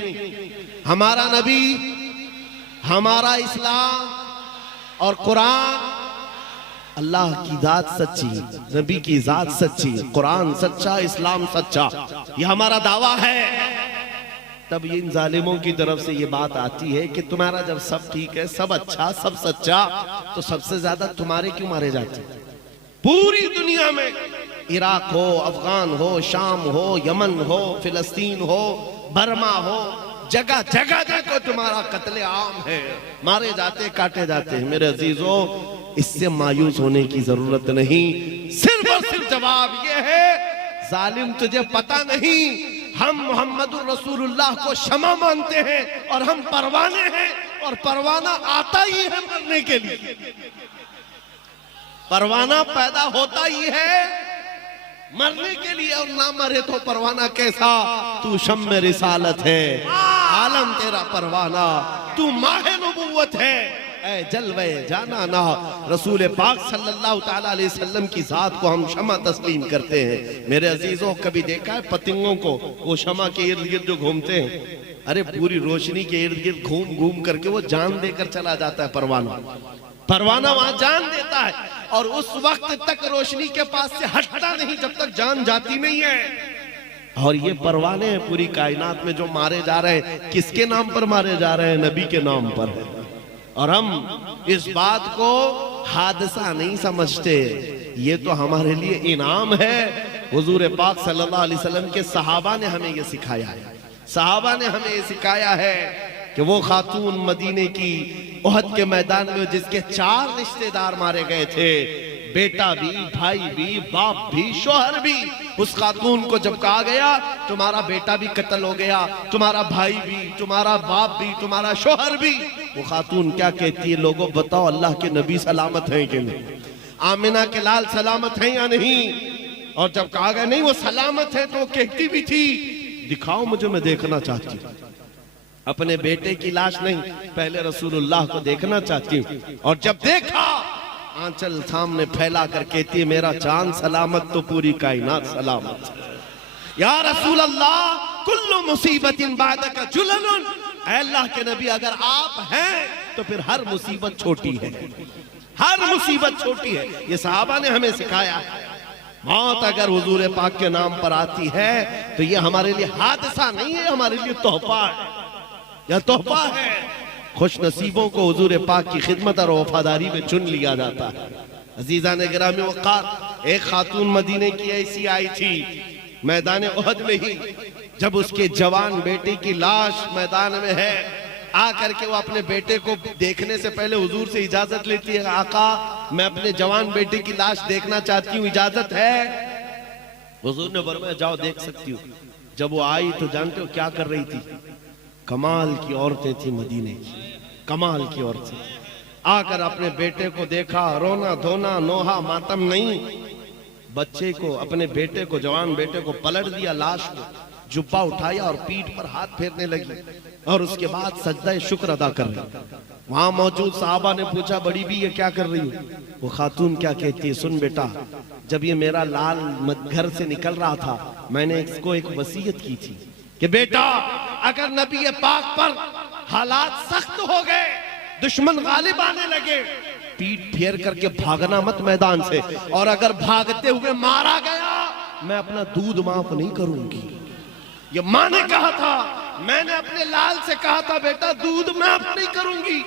हमारा नबी, हमारा इस्लाम और कुरान, अल्लाह की जात सच्ची, नबी की जात सच्ची, कुरान सच्चा, इस्लाम सच्चा, ये हमारा दावा है। तब इन जालिमों की तरफ से ये बात आती है कि तुम्हारा जब सब ठीक है, सब अच्छा, सब सच्चा, तो सबसे ज्यादा तुम्हारे क्यों मारे जाते? पूरी दुनिया में इराक हो, अफगान हो, शाम हो, यमन हो, फिलिस्तीन हो, बर्मा हो, जगह जगह देखो तुम्हारा कत्ले आम है, मारे जाते, काटे जाते हैं। मेरे अजीजों, इससे मायूस होने की जरूरत नहीं, सिर्फ और सिर्फ जवाब यह है, जालिम तुझे पता नहीं, हम मोहम्मदुर रसूलुल्लाह को क्षमा मानते हैं और हम परवाने हैं, और परवाना आता ही है मरने के लिए। परवाना पैदा होता ही है मरने के लिए, और ना मरे तो परवाना कैसा? तू शम्मे रिसालत है, आलम तेरा परवाना, तू माहे नबुव्वत है, ऐ जलवे जाना ना। रसूल पाक सल्लल्लाहु ताला अलैहि वसल्लम की जात को हम क्षमा तस्लीम करते हैं। मेरे अजीजों, कभी देखा है पतंगों को वो क्षमा के इर्द गिर्द जो घूमते हैं? अरे पूरी रोशनी के इर्द गिर्द घूम घूम करके वो जान देकर चला जाता है। परवाना, परवाना वहां जान देता है, और उस वक्त तक रोशनी के पास से हटता नहीं जब तक जान जाती नहीं है। और ये परवाने हैं पूरी कायनात में जो मारे जा रहे हैं, किसके नाम पर मारे जा रहे हैं? नबी के नाम पर। और हम इस बात को हादसा नहीं समझते, ये तो हमारे लिए इनाम है। हुजूर पाक सल्लल्लाहु अलैहि वसल्लम के सहाबा ने हमें ये सिखाया है, सहाबा ने हमें ये सिखाया है कि वो खातून मदीने की उहद के मैदान में जिसके 4 रिश्तेदार मारे गए थे, बेटा भी, भाई भी, बाप भी, शोहर भी, उस खातून को जब कहा गया तुम्हारा बेटा भी कत्ल हो गया, तुम्हारा भाई भी, तुम्हारा बाप भी, तुम्हारा शोहर भी, वो खातून क्या कहती है? लोगों बताओ, अल्लाह के नबी सलामत हैं कि नहीं? आमिना के लाल सलामत हैं या नहीं? और जब कहा गया नहीं वो सलामत है, तो वो कहती भी थी दिखाओ मुझे, मैं देखना चाहती हूँ अपने बेटे की लाश नहीं, पहले रसूलुल्लाह को देखना चाहती हूँ। और जब देखा, आंचल सामने फैला कर कहती है मेरा चांद सलामत तो पूरी कायनात सलामत। या रसूल अल्लाह, कुल्लु मुसीबतिन बादका जुलनुन, अल्लाह के नबी अगर आप हैं तो फिर हर मुसीबत छोटी है, हर मुसीबत छोटी है। ये सहाबा ने हमें सिखाया। मौत अगर हुजूर पाक के नाम पर आती है तो ये हमारे लिए हादसा नहीं है, हमारे लिए तोहफा है, यह तोहफा है। खुश नसीबों को हुजूर पाक की खिदमत और वफादारी में चुन लिया जाता है। अजीजा ने गिरामी वक़ार, एक खातून मदीने की ऐसी आई थी मैदान उहद में ही, जब उसके जवान बेटे की लाश मैदान में है, आकर के वो अपने बेटे को देखने से पहले हुजूर से इजाजत लेती है, आका मैं अपने जवान बेटे की लाश देखना चाहती हूँ, इजाजत है? हुजूर ने फरमाया जाओ देख सकती हूँ। जब वो आई तो जानते हो क्या कर रही थी? कमाल की औरतें थी मदीने की, कमाल की औरतें। आकर अपने बेटे को देखा, रोना धोना नोहा मातम नहीं, बच्चे को, अपने बेटे को, जवान बेटे को पलट दिया, लाश को जुब्बा उठाया और पीठ पर हाथ फेरने लगी, और उसके बाद सजदा शुक्र अदा कर रही। वहां मौजूद साहबा ने पूछा बड़ी भी ये क्या कर रही हो? वो खातून क्या कहती है, सुन बेटा, जब ये मेरा लाल घर से निकल रहा था मैंने इसको एक वसीयत की थी कि बेटा अगर नबी पाक पर हालात सख्त हो गए, दुश्मन गालिब आने लगे, पीठ फेर करके भागना मत मैदान से, और अगर भागते हुए मारा गया मैं अपना दूध माफ नहीं करूंगी। ये माँ ने कहा था, मैंने अपने लाल से कहा था बेटा दूध माफ नहीं करूंगी,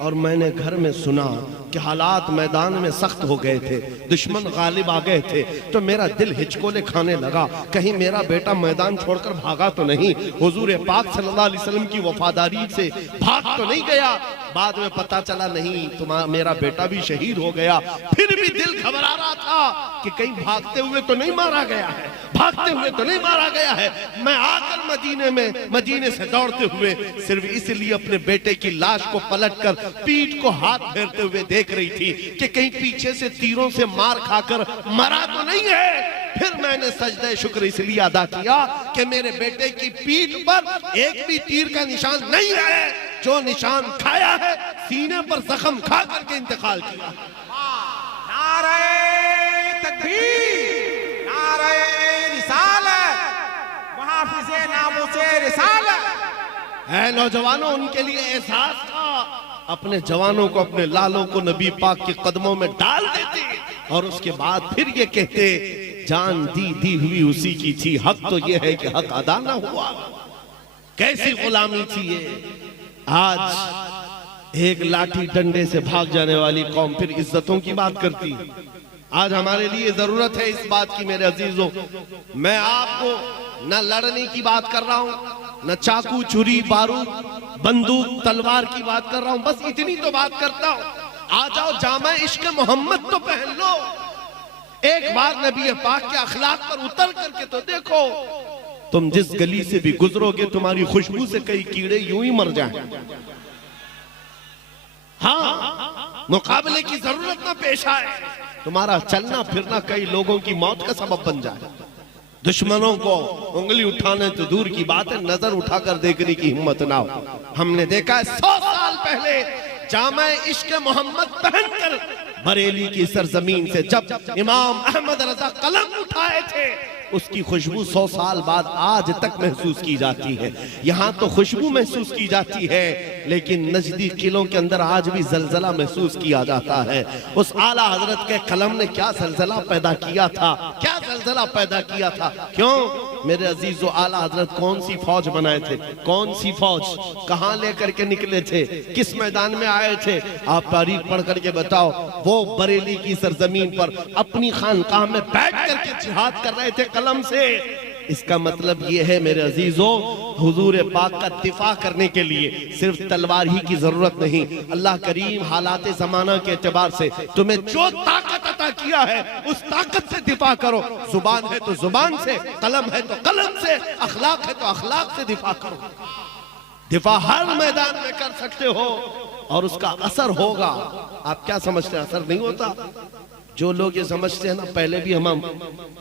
और मैंने घर में सुना कि हालात मैदान में सख्त हो गए थे, दुश्मन गालिब आ गए थे, तो मेरा दिल हिचकोले खाने लगा, कहीं मेरा बेटा मैदान छोड़कर भागा तो नहीं, हुजूर पाक सल्लल्लाहु अलैहि वसल्लम की वफादारी से भाग तो नहीं गया। बाद में पता चला नहीं, तुम्हारा मेरा बेटा भी शहीद हो गया। फिर भी दिल घबरा रहा था कि कहीं भागते हुए तो नहीं मारा गया है, भागते हुए तो नहीं मारा गया है। मैं आकर मदीने से दौड़ते हुए सिर्फ इसलिए अपने बेटे की लाश को पलटकर पीठ को हाथ फेरते हुए देख रही थी कि कहीं पीछे से तीरों से मार खाकर मरा तो नहीं है। फिर मैंने सजदे शुक्र इसलिए अदा किया कि मेरे बेटे की पीठ पर एक भी तीर का निशान नहीं है, जो निशान खाया है सीने पर जख्म खा करके इंतकाल किया। नारे तकबीर, नारे रिसालत, मुहाफिज़े नामूसे रिसालत। है नौजवानों, उनके लिए एहसास था, अपने जवानों को, अपने लालों को नबी पाक के कदमों में डाल देते और उसके बाद फिर ये कहते जान दी हुई उसी की थी, हक तो ये है कि हक अदा ना हुआ। कैसी गुलामी थी ये। आज एक लाठी डंडे से भाग जाने वाली कौम फिर इज्जतों की बात करती। आज हमारे लिए जरूरत है इस बात की मेरे अजीजों, मैं आपको न लड़ने की बात कर रहा हूं, न चाकू छुरी बारूद बंदूक तलवार की बात कर रहा हूं, बस इतनी तो बात करता हूं। आ जाओ जामा इश्क मोहम्मद तो पहन लो, एक बार नबी पाक के अखलाक पर उतर करके तो देखो। तुम जिस गली से भी गुजरोगे तुम्हारी खुशबू से कई कीड़े यूं ही मर जाएं। हाँ, मुकाबले की जरूरत ना पेश आए, तुम्हारा चलना फिरना कई लोगों की मौत का सबब बन जाए। दुश्मनों को उंगली उठाने तो दूर की बात है, नजर उठाकर देखने की हिम्मत ना हो। हमने देखा है 100 साल पहले जामा इश्क मोहम्मद पहनकर बरेली की सरजमीन से जब इमाम अहमद रजा कलम उठाए थे, उसकी खुशबू 100 साल बाद आज तक महसूस की जाती है। यहाँ तो खुशबू महसूस की जाती है, लेकिन नजदीक किलों के अंदर आज भी जलजला महसूस किया जाता है। उस आला हजरत के कलम ने क्या जलजला पैदा किया था, क्या जलजला पैदा किया था। क्यों मेरे अजीजों, आला हजरत कौन सी फौज बनाए थे, कौन सी फौज, कहाँ लेकर के निकले थे, किस मैदान में आए थे, आप तारीख पढ़ करके बताओ। वो बरेली की सरजमीन पर अपनी खानकाह में बैठ करके जिहाद कर रहे थे कलम से। इसका मतलब ये है मेरे अजीजों, हुजूर पाक का दिफा करने के लिए सिर्फ तलवार ही की जरूरत नहीं। अल्लाह करीम हालात जमाना के एतबार से तुम्हें जो ताकत अता किया है उस ताकत से दिफा करो। जुबान है तो जुबान से, कलम है तो कलम से, अखलाक है तो अखलाक से दिफा करो। दिफा हर मैदान में कर सकते हो और उसका असर होगा। आप क्या समझते हैं असर नहीं होता? जो लोग ये समझते हैं ना, पहले भी हम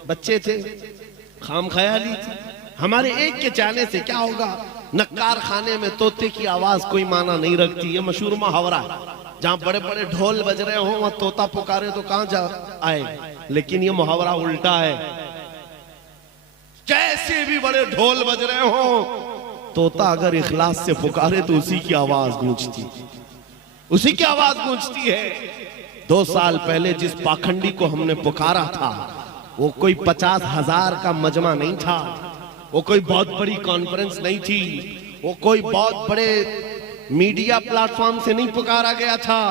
बच्चे थे, खाम ख्याली थी, हमारे एक के जाने से क्या होगा। नक्कार खाने में तोते की आवाज कोई माना नहीं रखती, ये मशहूर मुहावरा है। जहां बड़े बड़े ढोल बज रहे हो वहां तोता पुकारे तो कहां जा आए, लेकिन ये मुहावरा उल्टा है। कैसे भी बड़े ढोल बज रहे हो, तोता अगर इखलास से पुकारे तो उसी की आवाज गूंजती, उसी की आवाज गूंजती है। 2 साल पहले जिस पाखंडी को हमने पुकारा था वो कोई 50,000 का मजमा नहीं था, वो कोई बहुत बड़ी कॉन्फ्रेंस नहीं थी, वो कोई बहुत बड़े मीडिया प्लेटफॉर्म से नहीं पुकारा गया था।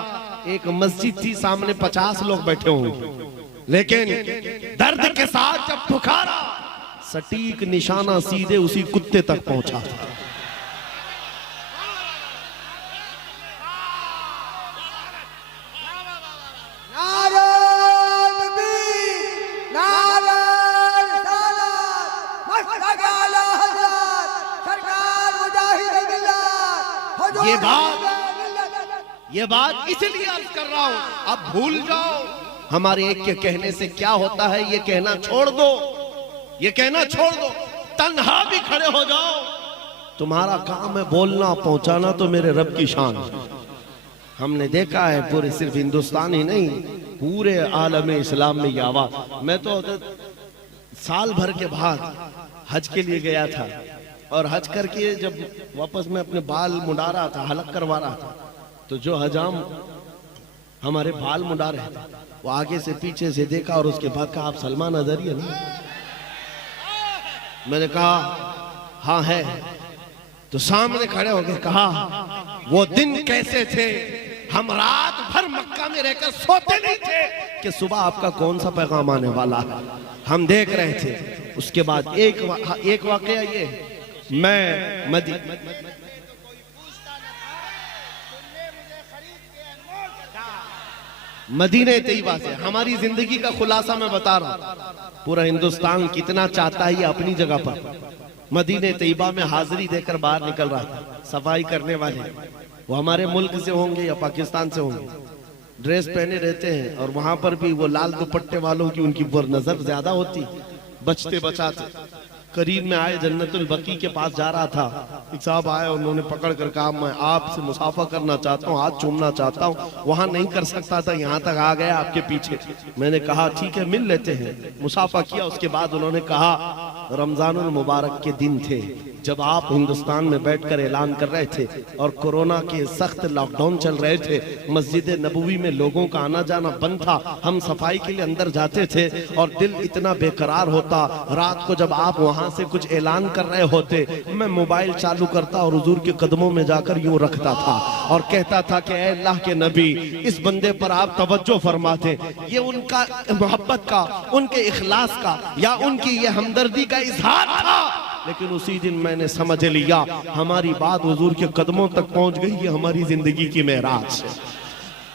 एक मस्जिद थी, सामने 50 लोग बैठे होंगे, लेकिन दर्द के साथ जब पुकारा सटीक निशाना सीधे उसी कुत्ते तक पहुंचा। ये बात इसलिए अर्ज कर रहा हूं, अब भूल जाओ हमारे एक के कहने से क्या होता है, ये कहना छोड़ दो, ये कहना छोड़ दो, तन्हा भी खड़े हो जाओ। तुम्हारा काम है बोलना, पहुंचाना तो मेरे रब की शान है। हमने देखा है पूरे सिर्फ हिंदुस्तान ही नहीं, पूरे आलम इस्लाम में ये आवाज। मैं तो साल भर के बाद हज के लिए गया था और हज करके जब वापस में अपने बाल मुड़ा रहा था, हलक करवा रहा था, तो जो हजाम हमारे बाल मुड़ा रहे थे वो आगे से पीछे से देखा और उसके बाद कहा आप सलमान अजहरी नहीं? मैंने कहा हाँ है। तो सामने खड़े हो गए, कहा वो दिन कैसे थे, हम रात भर मक्का में रहकर सोते नहीं थे कि सुबह आपका कौन सा पैगाम आने वाला है, हम देख रहे थे। उसके बाद एक वाकया ये, मैं मदीने तैयबा से हमारी जिंदगी का खुलासा मैं बता रहा हूं। पूरा हिंदुस्तान कितना चाहता है ये अपनी जगह पर, मदीने तैयबा में हाजिरी देकर बाहर निकल रहा था। सफाई करने वाले वो हमारे मुल्क से होंगे या पाकिस्तान से होंगे, ड्रेस पहने रहते हैं और वहां पर भी वो लाल दुपट्टे वालों की उनकी नजर ज्यादा होती। बचते बचाते करीब में आए, जन्नतुल बकी के पास जा रहा था, एक साहब आए, उन्होंने पकड़ कर कहा मैं आपसे मुसाफा करना चाहता हूँ, हाथ चूमना चाहता हूँ। वहां नहीं कर सकता था, यहाँ तक आ गया आपके पीछे। मैंने कहा ठीक है मिल लेते हैं, मुसाफा किया। उसके बाद उन्होंने कहा रमजानुल मुबारक के दिन थे जब आप हिंदुस्तान में बैठकर ऐलान कर रहे थे और कोरोना के सख्त लॉकडाउन चल रहे थे, मस्जिद नबवी में लोगों का आना जाना बंद था, हम सफाई के लिए अंदर जाते थे और दिल इतना बेकरार होता, रात को जब आप वहां से कुछ ऐलान कर रहे होते, मैं मोबाइल चालू करता और हुजूर के कदमों में जाकर यूं रखता था और कहता था कि ऐ अल्लाह के नबी, इस बंदे पर आप तवज्जो फरमाते। ये उनका मोहब्बत का, उनके इखलास का या उनकी ये हमदर्दी का इजहार था। लेकिन उसी दिन मैंने समझ लिया हमारी बात हुजूर के कदमों तक पहुंच गई, ये हमारी जिंदगी की मेराज है।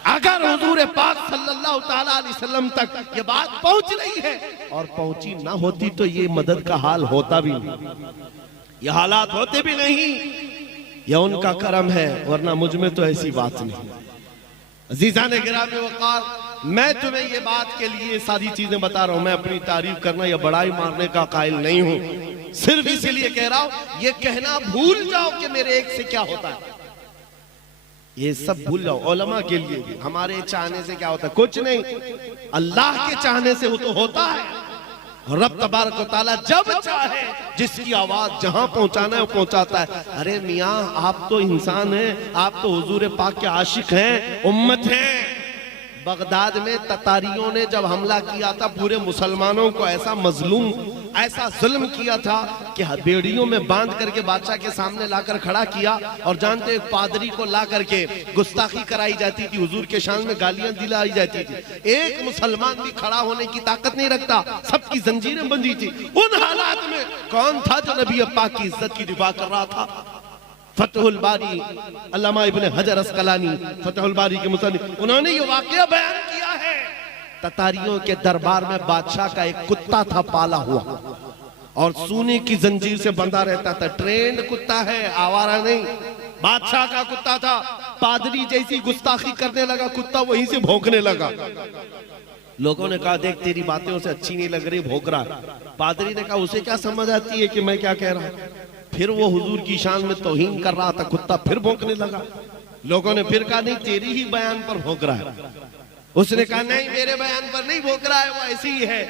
अगर हुजूर पाक सल्लल्लाहु ताला अलैहि वसल्लम तक ये बात पहुंच रही है और पहुंची ना होती तो ये मदद का हाल होता भी नहीं, ये हालात होते भी नहीं। यह उनका करम है, वरना मुझ में तो ऐसी बात नहीं। अजीज़ान गिरामी वक़ार, मैं तुम्हें ये बात के लिए सारी चीजें बता रहा हूं, मैं अपनी तारीफ करना या बड़ाई मारने का कायल नहीं हूं, सिर्फ इसीलिए कह रहा हूं ये कहना भूल जाओ कि मेरे एक से क्या होता है, ये सब भूल जाओ। उलमा के लिए भी हमारे चाहने से क्या होता है, कुछ नहीं, अल्लाह के चाहने से तो होता है। रब तबारक व तआला जब चाहे जिसकी आवाज जहां पहुंचाना है वो पहुंचाता है। अरे मियां आप तो इंसान हैं, आप तो हुजूर पाक के आशिक हैं, उम्मत हैं। बगदाद में ततारियों ने जब हमला किया था, पूरे मुसलमानों को ऐसा मजलूम, ऐसा जुल्म किया था कि बेड़ियों में बांध करके बादशाह के सामने लाकर खड़ा किया। और जानते एक पादरी को ला करके गुस्ताखी कराई जाती थी, हुजूर के शान में गालियां दिलाई जाती थी। एक मुसलमान भी खड़ा होने की ताकत नहीं रखता, सबकी जंजीरें बंधी थी। उन हालात में कौन था जो नबी पाक की इज्जत की दिफा कर रहा था? फतहुल बारी, अल्लामा इब्ने हजर अस्कलानी फतहुल बारी के मुसन्निफ, उन्होंने ये वाकया बयान किया है। ततारियों के दरबार में बादशाह का एक कुत्ता था पाला हुआ और सोने की जंजीर से बंधा रहता था। ट्रेंड कुत्ता है, आवारा नहीं, बादशाह का कुत्ता था। पादरी जैसी गुस्ताखी करने लगा, कुत्ता वहीं से भौंकने लगा। लोगों ने कहा देख तेरी बातें उसे अच्छी नहीं लग रही, भौंक रहा है। पादरी ने कहा उसे क्या समझ आती है कि मैं क्या कह रहा हूं। फिर वो हुजूर की शान में तौहीन कर रहा था, कुत्ता फिर भौंकने लगा। लोगों ने फिर कहा नहीं तेरी ही बयान पर भौंक रहा है। उसने कहा नहीं मेरे बयान पर नहीं भौंक रहा है, वो ऐसी ही है।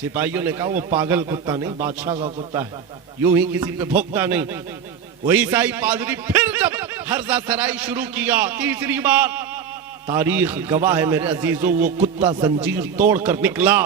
सिपाहियों ने कहा वो पागल कुत्ता नहीं, बादशाह का कुत्ता है, यूं ही किसी पे भौंकता नहीं। वही ईसाई पादरी फिर जब हर्जा सराई शुरू किया तीसरी बार, तारीख गवाह है मेरे अजीजों, वो कुत्ता जंजीर तोड़कर निकला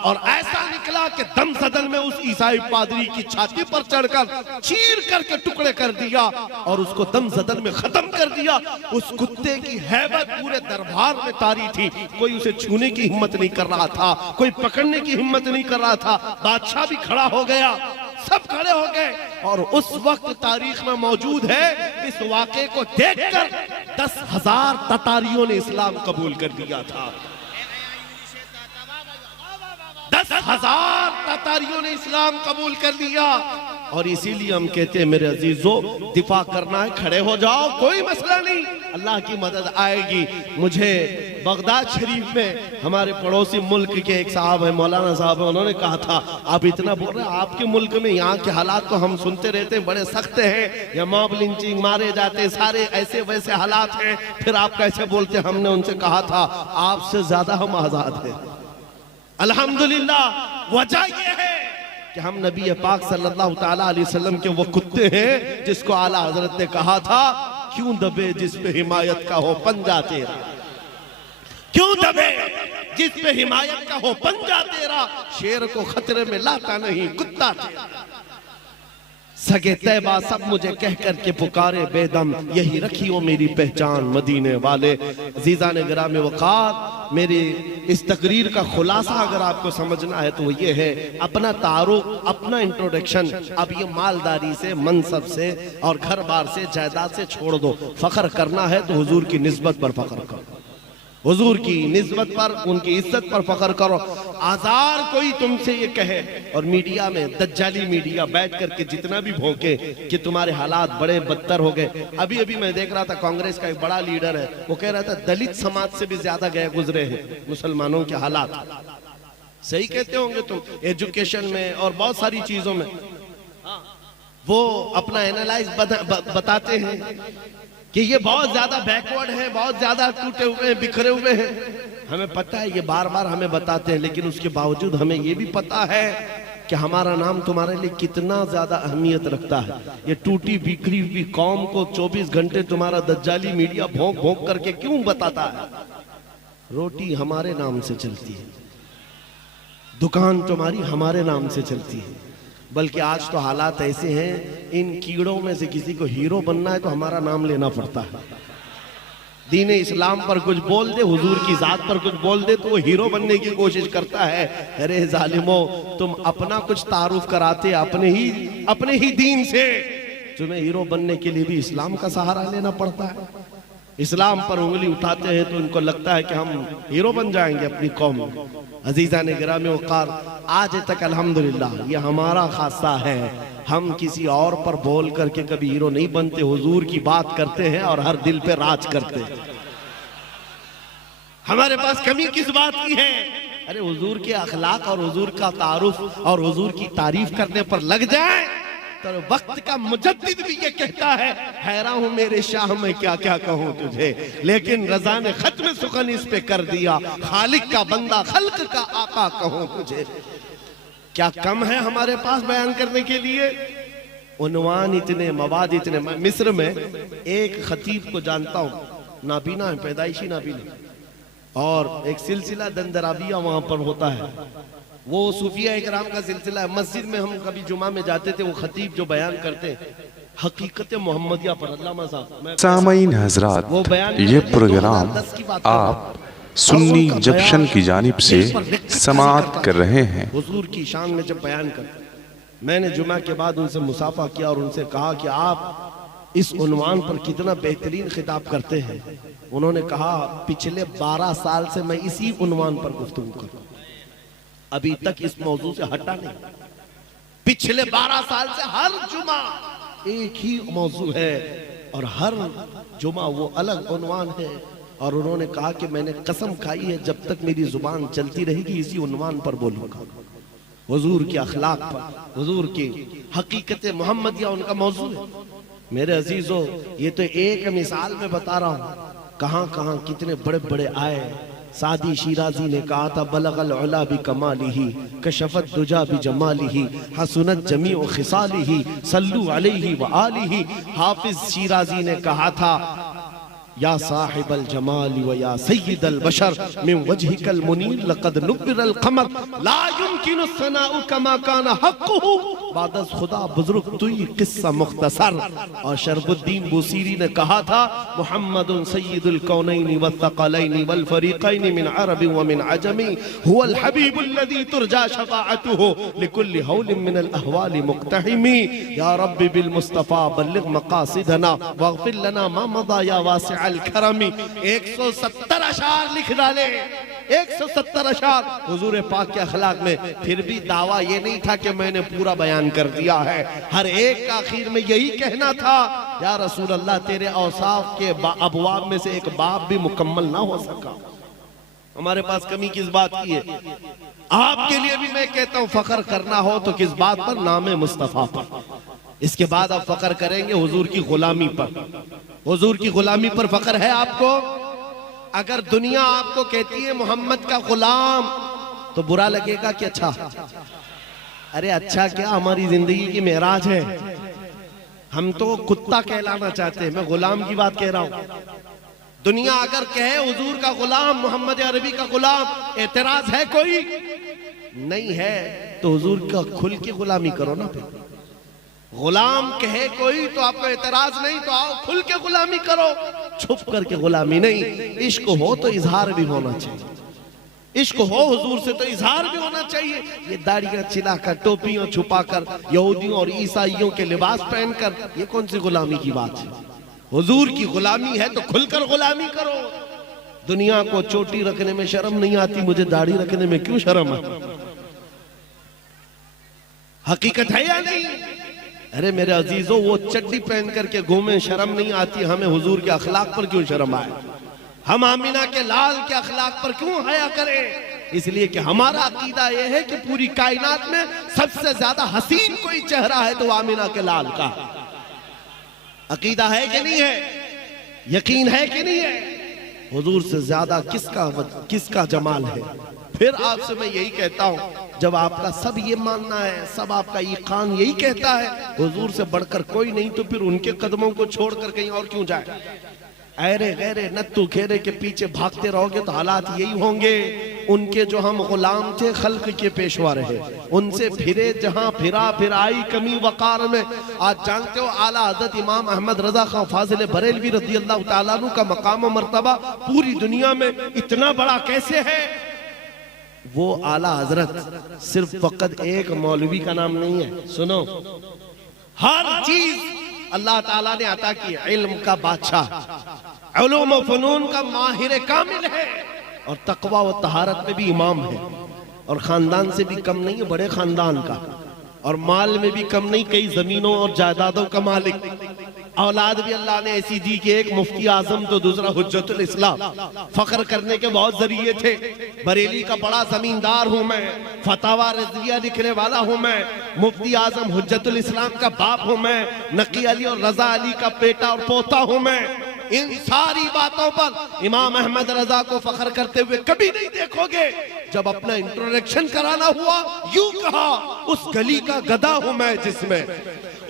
और ऐसा निकला कि दम सदन में उस ईसाई पादरी की छाती पर चढ़कर चीर करके टुकड़े कर दिया और उसको दम सदन में खत्म कर दिया। उस कुत्ते की हैबत पूरे दरबार में तारी थी, कोई उसे छूने की हिम्मत नहीं कर रहा था, कोई पकड़ने की हिम्मत नहीं कर रहा था। बादशाह भी खड़ा हो गया, सब खड़े हो गए। और उस वक्त तारीख में मौजूद है, इस वाक़े को देखकर 10,000 ततारियों ने इस्लाम कबूल कर दिया था। 10,000 ततारियों ने इस्लाम कबूल कर लिया। और इसीलिए हम कहते हैं मेरे अजीजों, दिफा करना है, खड़े हो जाओ, कोई मसला नहीं, अल्लाह की मदद आएगी। मुझे बगदाद शरीफ में हमारे पड़ोसी मुल्क के एक साहब है, मौलाना साहब है, उन्होंने कहा था आप इतना बोल रहे हैं, आपके मुल्क में यहाँ के हालात तो हम सुनते रहते हैं बड़े सख्त हैं, या मॉब लिंचिंग, मारे जाते, सारे ऐसे वैसे हालात हैं, फिर आप कैसे बोलते? हमने उनसे कहा था आपसे ज्यादा हम आजाद हैं अल्हम्दुलिल्लाह। वजह यह है कि हम नबी पाक सल्लल्लाहु ताला अलैहि वसल्लम के वो कुत्ते हैं जिसको आला हजरत ने कहा था क्यों दबे जिस पे हिमायत का हो पंजा तेरा, क्यों दबे जिस पे हिमायत का हो पंजा तेरा, शेर को खतरे में लाता नहीं कुत्ता तेरा। सगे तैबा सब मुझे कह करके पुकारे बेदम, यही रखी हो मेरी पहचान मदीने वाले। अज़ीज़ान गिरामी वक़ार, मेरी इस तकरीर का खुलासा अगर आपको समझना है तो वो ये है, अपना तारुफ, अपना इंट्रोडक्शन अब ये मालदारी से, मनसब से और घर बार से, जायदाद से छोड़ दो। फख्र करना है तो हुजूर की निस्बत पर फख्र करो, हुजूर की निस्बत पर, उनकी इज्जत पर फख्र करो। आजार कोई तुमसे ये कहे, और मीडिया में दज्जाली मीडिया बैठ करके जितना भी भौंके कि तुम्हारे हालात बड़े बदतर हो गए। अभी अभी मैं देख रहा था कांग्रेस का एक बड़ा लीडर है, वो कह रहा था दलित समाज से भी ज्यादा गए गुजरे हैं मुसलमानों के हालात। सही कहते होंगे तुम, एजुकेशन में और बहुत सारी चीजों में वो अपना एनालाइज बताते हैं कि ये बहुत ज्यादा बैकवर्ड है, बहुत ज्यादा टूटे हुए हैं, बिखरे हुए हैं। हमें पता है, ये बार बार हमें बताते हैं, लेकिन उसके बावजूद हमें ये भी पता है कि हमारा नाम तुम्हारे लिए कितना ज्यादा अहमियत रखता है। ये टूटी बिखरी हुई कौम को 24 घंटे तुम्हारा दज्जाली मीडिया भोंक भोंक करके क्यों बताता है? रोटी हमारे नाम से चलती है, दुकान तुम्हारी हमारे नाम से चलती है। बल्कि आज तो हालात ऐसे हैं, इन कीड़ों में से किसी को हीरो बनना है तो हमारा नाम लेना पड़ता है। दीन इस्लाम पर कुछ बोल दे, हुजूर की जात पर कुछ बोल दे तो वो हीरो बनने की कोशिश करता है। अरे जालिमो, तुम अपना कुछ तारुफ कराते अपने ही दीन से, तुम्हें हीरो बनने के लिए भी इस्लाम का सहारा लेना पड़ता है। इस्लाम पर उंगली उठाते हैं तो उनको लगता है कि हम हीरो बन जाएंगे अपनी कौम में। अजीजा ने गिरामी वक़ार, आज तक अल्हम्दुलिल्लाह ये हमारा खासा है, हम किसी और पर बोल करके कभी हीरो नहीं बनते, हुजूर की बात करते हैं और हर दिल पे राज करते हैं। हमारे पास कमी किस बात की है? अरे हुजूर के अखलाक और हुजूर का तारुफ और हुजूर की तारीफ करने पर लग जाए तो वक्त का मुजद्दिद भी ये कहता है, हैरान हूं मेरे शाह मैं क्या क्या कहूं तुझे, लेकिन रजा ने खत्म सुखन इस पे कर दिया, खालिक का बंदा खल्क का आका कहूं तुझे। क्या कम है हमारे पास बयान करने के लिए? उन्वान इतने, मवाद इतने। मैं मिस्र में एक खतीब को जानता हूं, नाबीना है, पैदाइशी नाबीना, और एक सिलसिला दंदराबिया वहां पर होता है, वो सूफिया इकराम का सिलसिला है। मस्जिद में हम कभी जुमा में जाते थे, वो खतीब जो बयान करते हैं हकीकत मोहम्मदिया पर, अल्लामा साहब, सामईन हजरात, ये प्रोग्राम आप सुन्नी जंक्शन की जानिब से समाअत कर रहे हैं। हुजूर की शान में जब बयान करते, मैंने जुमा के बाद उनसे मुसाफा किया और उनसे कहा कि आप इस उन्वान पर कितना बेहतरीन खिताब करते हैं। उन्होंने कहा, पिछले 12 साल से मैं इसी उन्वान पर गुफ्तगू कर रहा हूं, अभी तक इस मौजू से हटा नहीं। पिछले 12 साल से हर जुमा एक ही मौजू है और हर जुमा वो अलग उन्वान है। और उन्होंने कहा कि मैंने कसम खाई है जब तक मेरी जुबान चलती रहेगी इसी उन्वान पर बोलूंगा। हुजूर के अखलाक पर, हुजूर की हकीकत मोहम्मदिया उनका मौजू है। मेरे अजीजों, ये तो एक मिसाल में बता रहा हूँ, कहां कहां कितने बड़े बड़े आए। सादी शिराजी ने कहा था, बलगल उला बि कमालिही कशफत दुजा बि जमालिही हसनत जमीउ खिसालिही सल्लु अलैहि व आलिही। हाफिज शिराजी ने कहा था, या साहिबल जमाली व या सय्यिदल बशर मिन वजहिकल मुनीर लक़द नुब्बिरल क़मर ला युमकिनु सनाउ कमा काना हक़्क़ुहु बादस खुदा बुजुर्ग तुई किस्सा मुख्तसर। और शरफुद्दीन बुसीरी ने कहा था, मुहम्मदुन सय्यिदुल कौनैनि वस्सक़लैनि वल फ़रीक़ैनि मिन अरबि व मिन अजमी हुवल हबीबुल लज़ी तुरजा शफ़ाअतुहु लिकुल्लि हौलिन मिनल अहवालि मुक़्तहिमी। या रब्बि बिल मुस्तफ़ा बल्लिग़ मक़ासिदना वग़फ़िर लना मा मज़ा या वासिअल करमी। 170 अशार लिख डाले, 170 अशार हुजूर पाक के अखलाक में। फिर भी दावा ये नहीं था कि मैंने पूरा बयान कर दिया है। हर एक का आखिर में यही कहना था, या रसूल अल्लाह, तेरे औसाफ के अबवाब में से एक बाब भी मुकम्मल ना हो सका। हमारे पास कमी किस बात की है? आपके लिए भी मैं कहता हूं, फख्र करना हो तो किस बात पर? नाम मुस्तफा पर। इसके बाद आप फख्र करेंगे हुजूर की गुलामी पर। हुजूर की गुलामी पर फख्र है आपको? अगर दुनिया आपको कहती है मोहम्मद का गुलाम, तो बुरा लगेगा कि अच्छा? अरे अच्छा क्या, हमारी जिंदगी की मेराज है। हम तो कुत्ता कहलाना चाहते हैं, मैं गुलाम की बात कह रहा हूं। दुनिया अगर कहे हुजूर का गुलाम, मोहम्मद अरबी का गुलाम, एतराज है कोई? नहीं है तो हुजूर का खुल के गुलामी करो ना। फिर गुलाम कहे कोई तो आपको एतराज नहीं, तो आओ खुल के गुलामी करो, छुप करके गुलामी नहीं। इश्क हो तो इजहार भी होना चाहिए, इश्क हो हुजूर से तो इजहार भी होना चाहिए। ये दाढ़ियां छिलाकर, टोपियां छुपाकर, यहूदियों और ईसाइयों के लिबास पहनकर, ये कौन सी गुलामी की बात है? हुजूर की गुलामी है तो खुलकर गुलामी करो। दुनिया को चोटी रखने में शर्म नहीं आती, मुझे दाढ़ी रखने में क्यों शर्म है? हकीकत है या नहीं? अरे मेरे अजीजों, वो चड्डी पहन करके घूमे, शर्म नहीं आती, हमें हुजूर के अखलाक पर क्यों शर्म आए? हम आमिना के लाल के अखलाक पर क्यों हया करें? इसलिए कि हमारा अकीदा यह है कि पूरी कायनात में सबसे ज्यादा हसीन कोई चेहरा है तो आमिना के लाल का। अकीदा है कि नहीं है? यकीन है कि नहीं है? हुजूर से ज्यादा किसका जमाल है? फिर आपसे मैं यही कहता हूं, जब आपका सब ये मानना है, सब आपका ईकान यही कहता है हुजूर से बढ़कर कोई नहीं, तो फिर उनके कदमों को छोड़कर कहीं और क्यों जाए? ऐरे गैरे नत्तू घेरे के पीछे भागते रहोगे तो हालात यही होंगे। उनके जो हम गुलाम थे खल्क के पेशवा रहे, उनसे फिरे जहां फिरा फिर आई कमी वकार में। आज जानते हो आला हज़रत इमाम अहमद रजा खां फाजिल बरेलवी रज़ी अल्लाह तआला अन्हु का मकाम और मर्तबा पूरी दुनिया में इतना बड़ा कैसे है? वो आला हजरत सिर्फ फकत एक मौलवी का नाम नहीं है, सुनो, हर चीज अल्लाह ताला ने अता की। इल्म का बादशाह, उलूम व फनून का माहिर कामिल है, और तकवा व तहारत में भी इमाम है, और खानदान से भी कम नहीं है, बड़े खानदान का, और माल में भी कम नहीं, कई जमीनों और जायदादों का मालिक। औलाद भी अल्लाह ने ऐसी दी कि एक मुफ्ती आजम तो दूसरा हुज्जतुल इस्लाम। फख्र करने के बहुत जरिए थे। बरेली का बड़ा जमींदार हूं मैं, फतावा रज़िया लिखने वाला हूं मैं, मुफ्ती आजम हुज्जतुल इस्लाम का बाप हूं मैं, नकी अली और रजा अली का बेटा और पोता हूं मैं। इन सारी बातों पर इमाम अहमद रजा को फख्र करते हुए कभी नहीं देखोगे। जब अपना इंट्रोडक्शन कराना हुआ यूं कहा, उस गली का गधा हूं मैं जिसमें,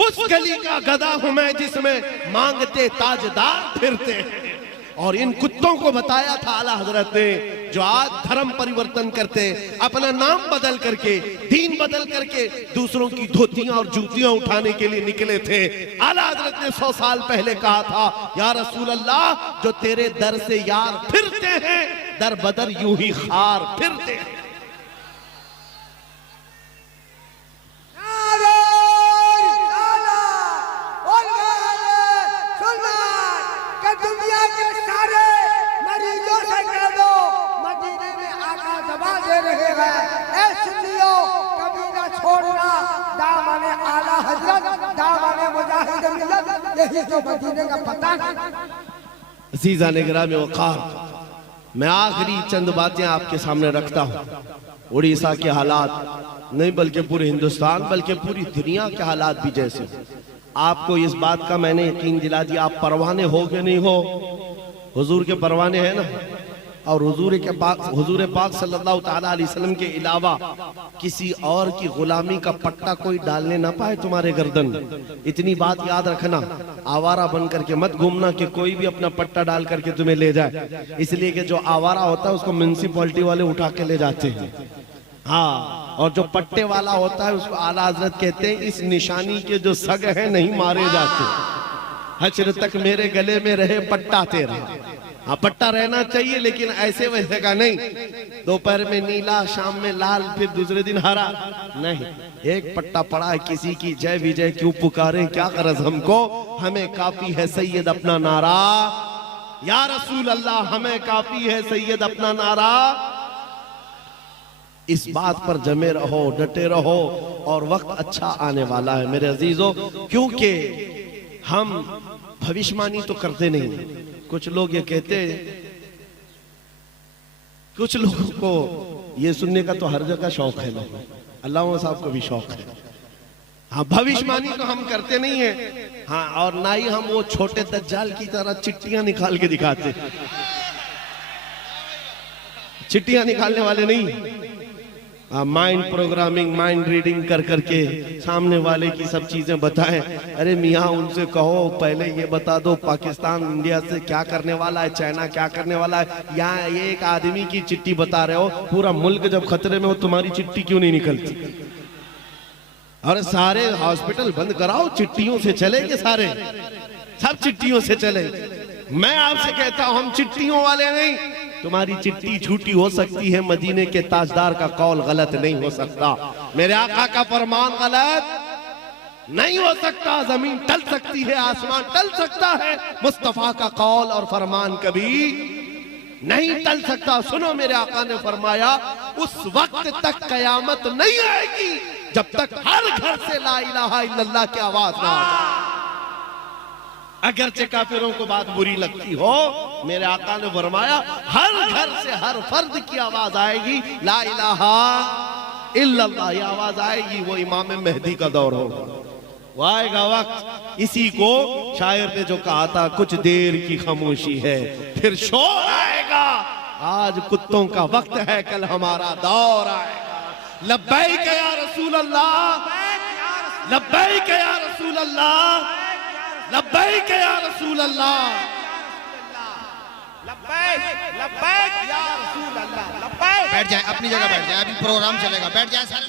उस गली का गधा हूं मैं जिसमें मांगते ताजदार फिरते हैं। और इन कुत्तों को बताया था आला हजरत ने, जो आज धर्म परिवर्तन करते, अपना नाम बदल करके, दीन बदल करके दूसरों की धोतियां और जूतियां उठाने के लिए निकले थे। आला हजरत ने 100 साल पहले कहा था, या रसूल अल्लाह, जो तेरे दर से यार फिरते हैं, दर बदर यूं ही खार फिरते हैं। अज़ीज़ान गिरामी वक़ार, मैं आखिरी चंद बातें आपके सामने रखता हूँ। उड़ीसा के हालात नहीं बल्कि पूरे हिंदुस्तान बल्कि पूरी दुनिया के हालात भी जैसे, आपको इस बात का मैंने यकीन दिला दिया। आप परवाने हो कि नहीं हो? हुजूर के परवाने हैं ना। और हुजूर पाक सल्लल्लाहु ताला अलैहि वसल्लम के अलावा किसी और की गुलामी का पट्टा कोई डालने ना पाए तुम्हारे गर्दन। इतनी बात याद रखना, आवारा बन करके मत घूमना कि कोई भी अपना पट्टा डाल करके तुम्हें ले जाए। इसलिए कि जो आवारा होता है उसको म्युनिसिपैलिटी वाले उठा के ले जाते हैं, हाँ, और जो पट्टे वाला होता है उसको आला हजरत कहते हैं, इस निशानी के जो सग है नहीं मारे जाते। हश्र तक मेरे गले में रहे पट्टा तेरा। हाँ, पट्टा रहना चाहिए लेकिन ऐसे वैसे का नहीं, दोपहर में नीला, शाम में लाल, फिर दूसरे दिन हरा नहीं। एक पट्टा पड़ा है, किसी की जय विजय क्यों पुकारे, क्या गरज हमको, हमें काफी है सैयद अपना नारा, या रसूल अल्लाह हमें काफी है सैयद अपना नारा। इस बात पर जमे रहो, डटे रहो, और वक्त अच्छा आने वाला है मेरे अजीजों। क्योंकि हम भविष्यवाणी तो करते नहीं। कुछ लोग ये कहते, कुछ लोगों को ये सुनने का तो हर जगह शौक है, अल्लाह साहब को भी शौक है। हाँ, भविष्यवाणी तो हम करते नहीं है। हाँ, और ना ही हम वो छोटे दज्जाल की तरह चिट्ठियां निकाल के दिखाते। चिट्ठियां निकालने वाले नहीं, माइंड प्रोग्रामिंग, माइंड रीडिंग कर करके सामने वाले की सब चीजें बताएं। अरे मियाँ, उनसे कहो पहले ये बता दो पाकिस्तान इंडिया से क्या करने वाला है, चाइना क्या करने वाला है। यहाँ ये एक आदमी की चिट्ठी बता रहे हो, पूरा मुल्क जब खतरे में हो तुम्हारी चिट्ठी क्यों नहीं निकलती? अरे सारे हॉस्पिटल बंद कराओ, चिट्ठियों से चलेंगे, सारे सब चिट्ठियों से चले। मैं आपसे कहता हूं, हम चिट्ठियों वाले नहीं। तुम्हारी चिट्ठी झूठी हो सकती है, मदीने के ताजदार का कौल गलत नहीं हो सकता, मेरे आका का फरमान गलत नहीं हो सकता। जमीन टल सकती है, आसमान टल सकता है, मुस्तफा का कौल और फरमान कभी नहीं टल सकता। सुनो, मेरे आका ने फरमाया, उस वक्त तक कयामत नहीं आएगी जब तक हर घर से ला इलाहा इल्लल्लाह की आवाज ना आ जाए। अगरचे काफिरों को बात बुरी लगती हो, मेरे आका ने फरमाया हर घर से हर फर्द की आवाज आएगी ला इलाहा इल्लल्लाह, ये आवाज आएगी। वो इमाम मेहदी का दौर होगा, वो आएगा वक्त। इसी को शायर ने जो कहा था, कुछ देर की खामोशी है फिर शोर आएगा, आज कुत्तों का वक्त है कल हमारा दौर आएगा। लब्बैक या रसूल अल्लाह, लब्बैक या रसूल अल्लाह, लब्बैक या रसूल अल्लाह, लब्बैक लब्बैक या रसूल अल्लाह, लब्बैक। बैठ जाए, अपनी जगह बैठ जाए, अभी प्रोग्राम चलेगा, बैठ जाए सारे।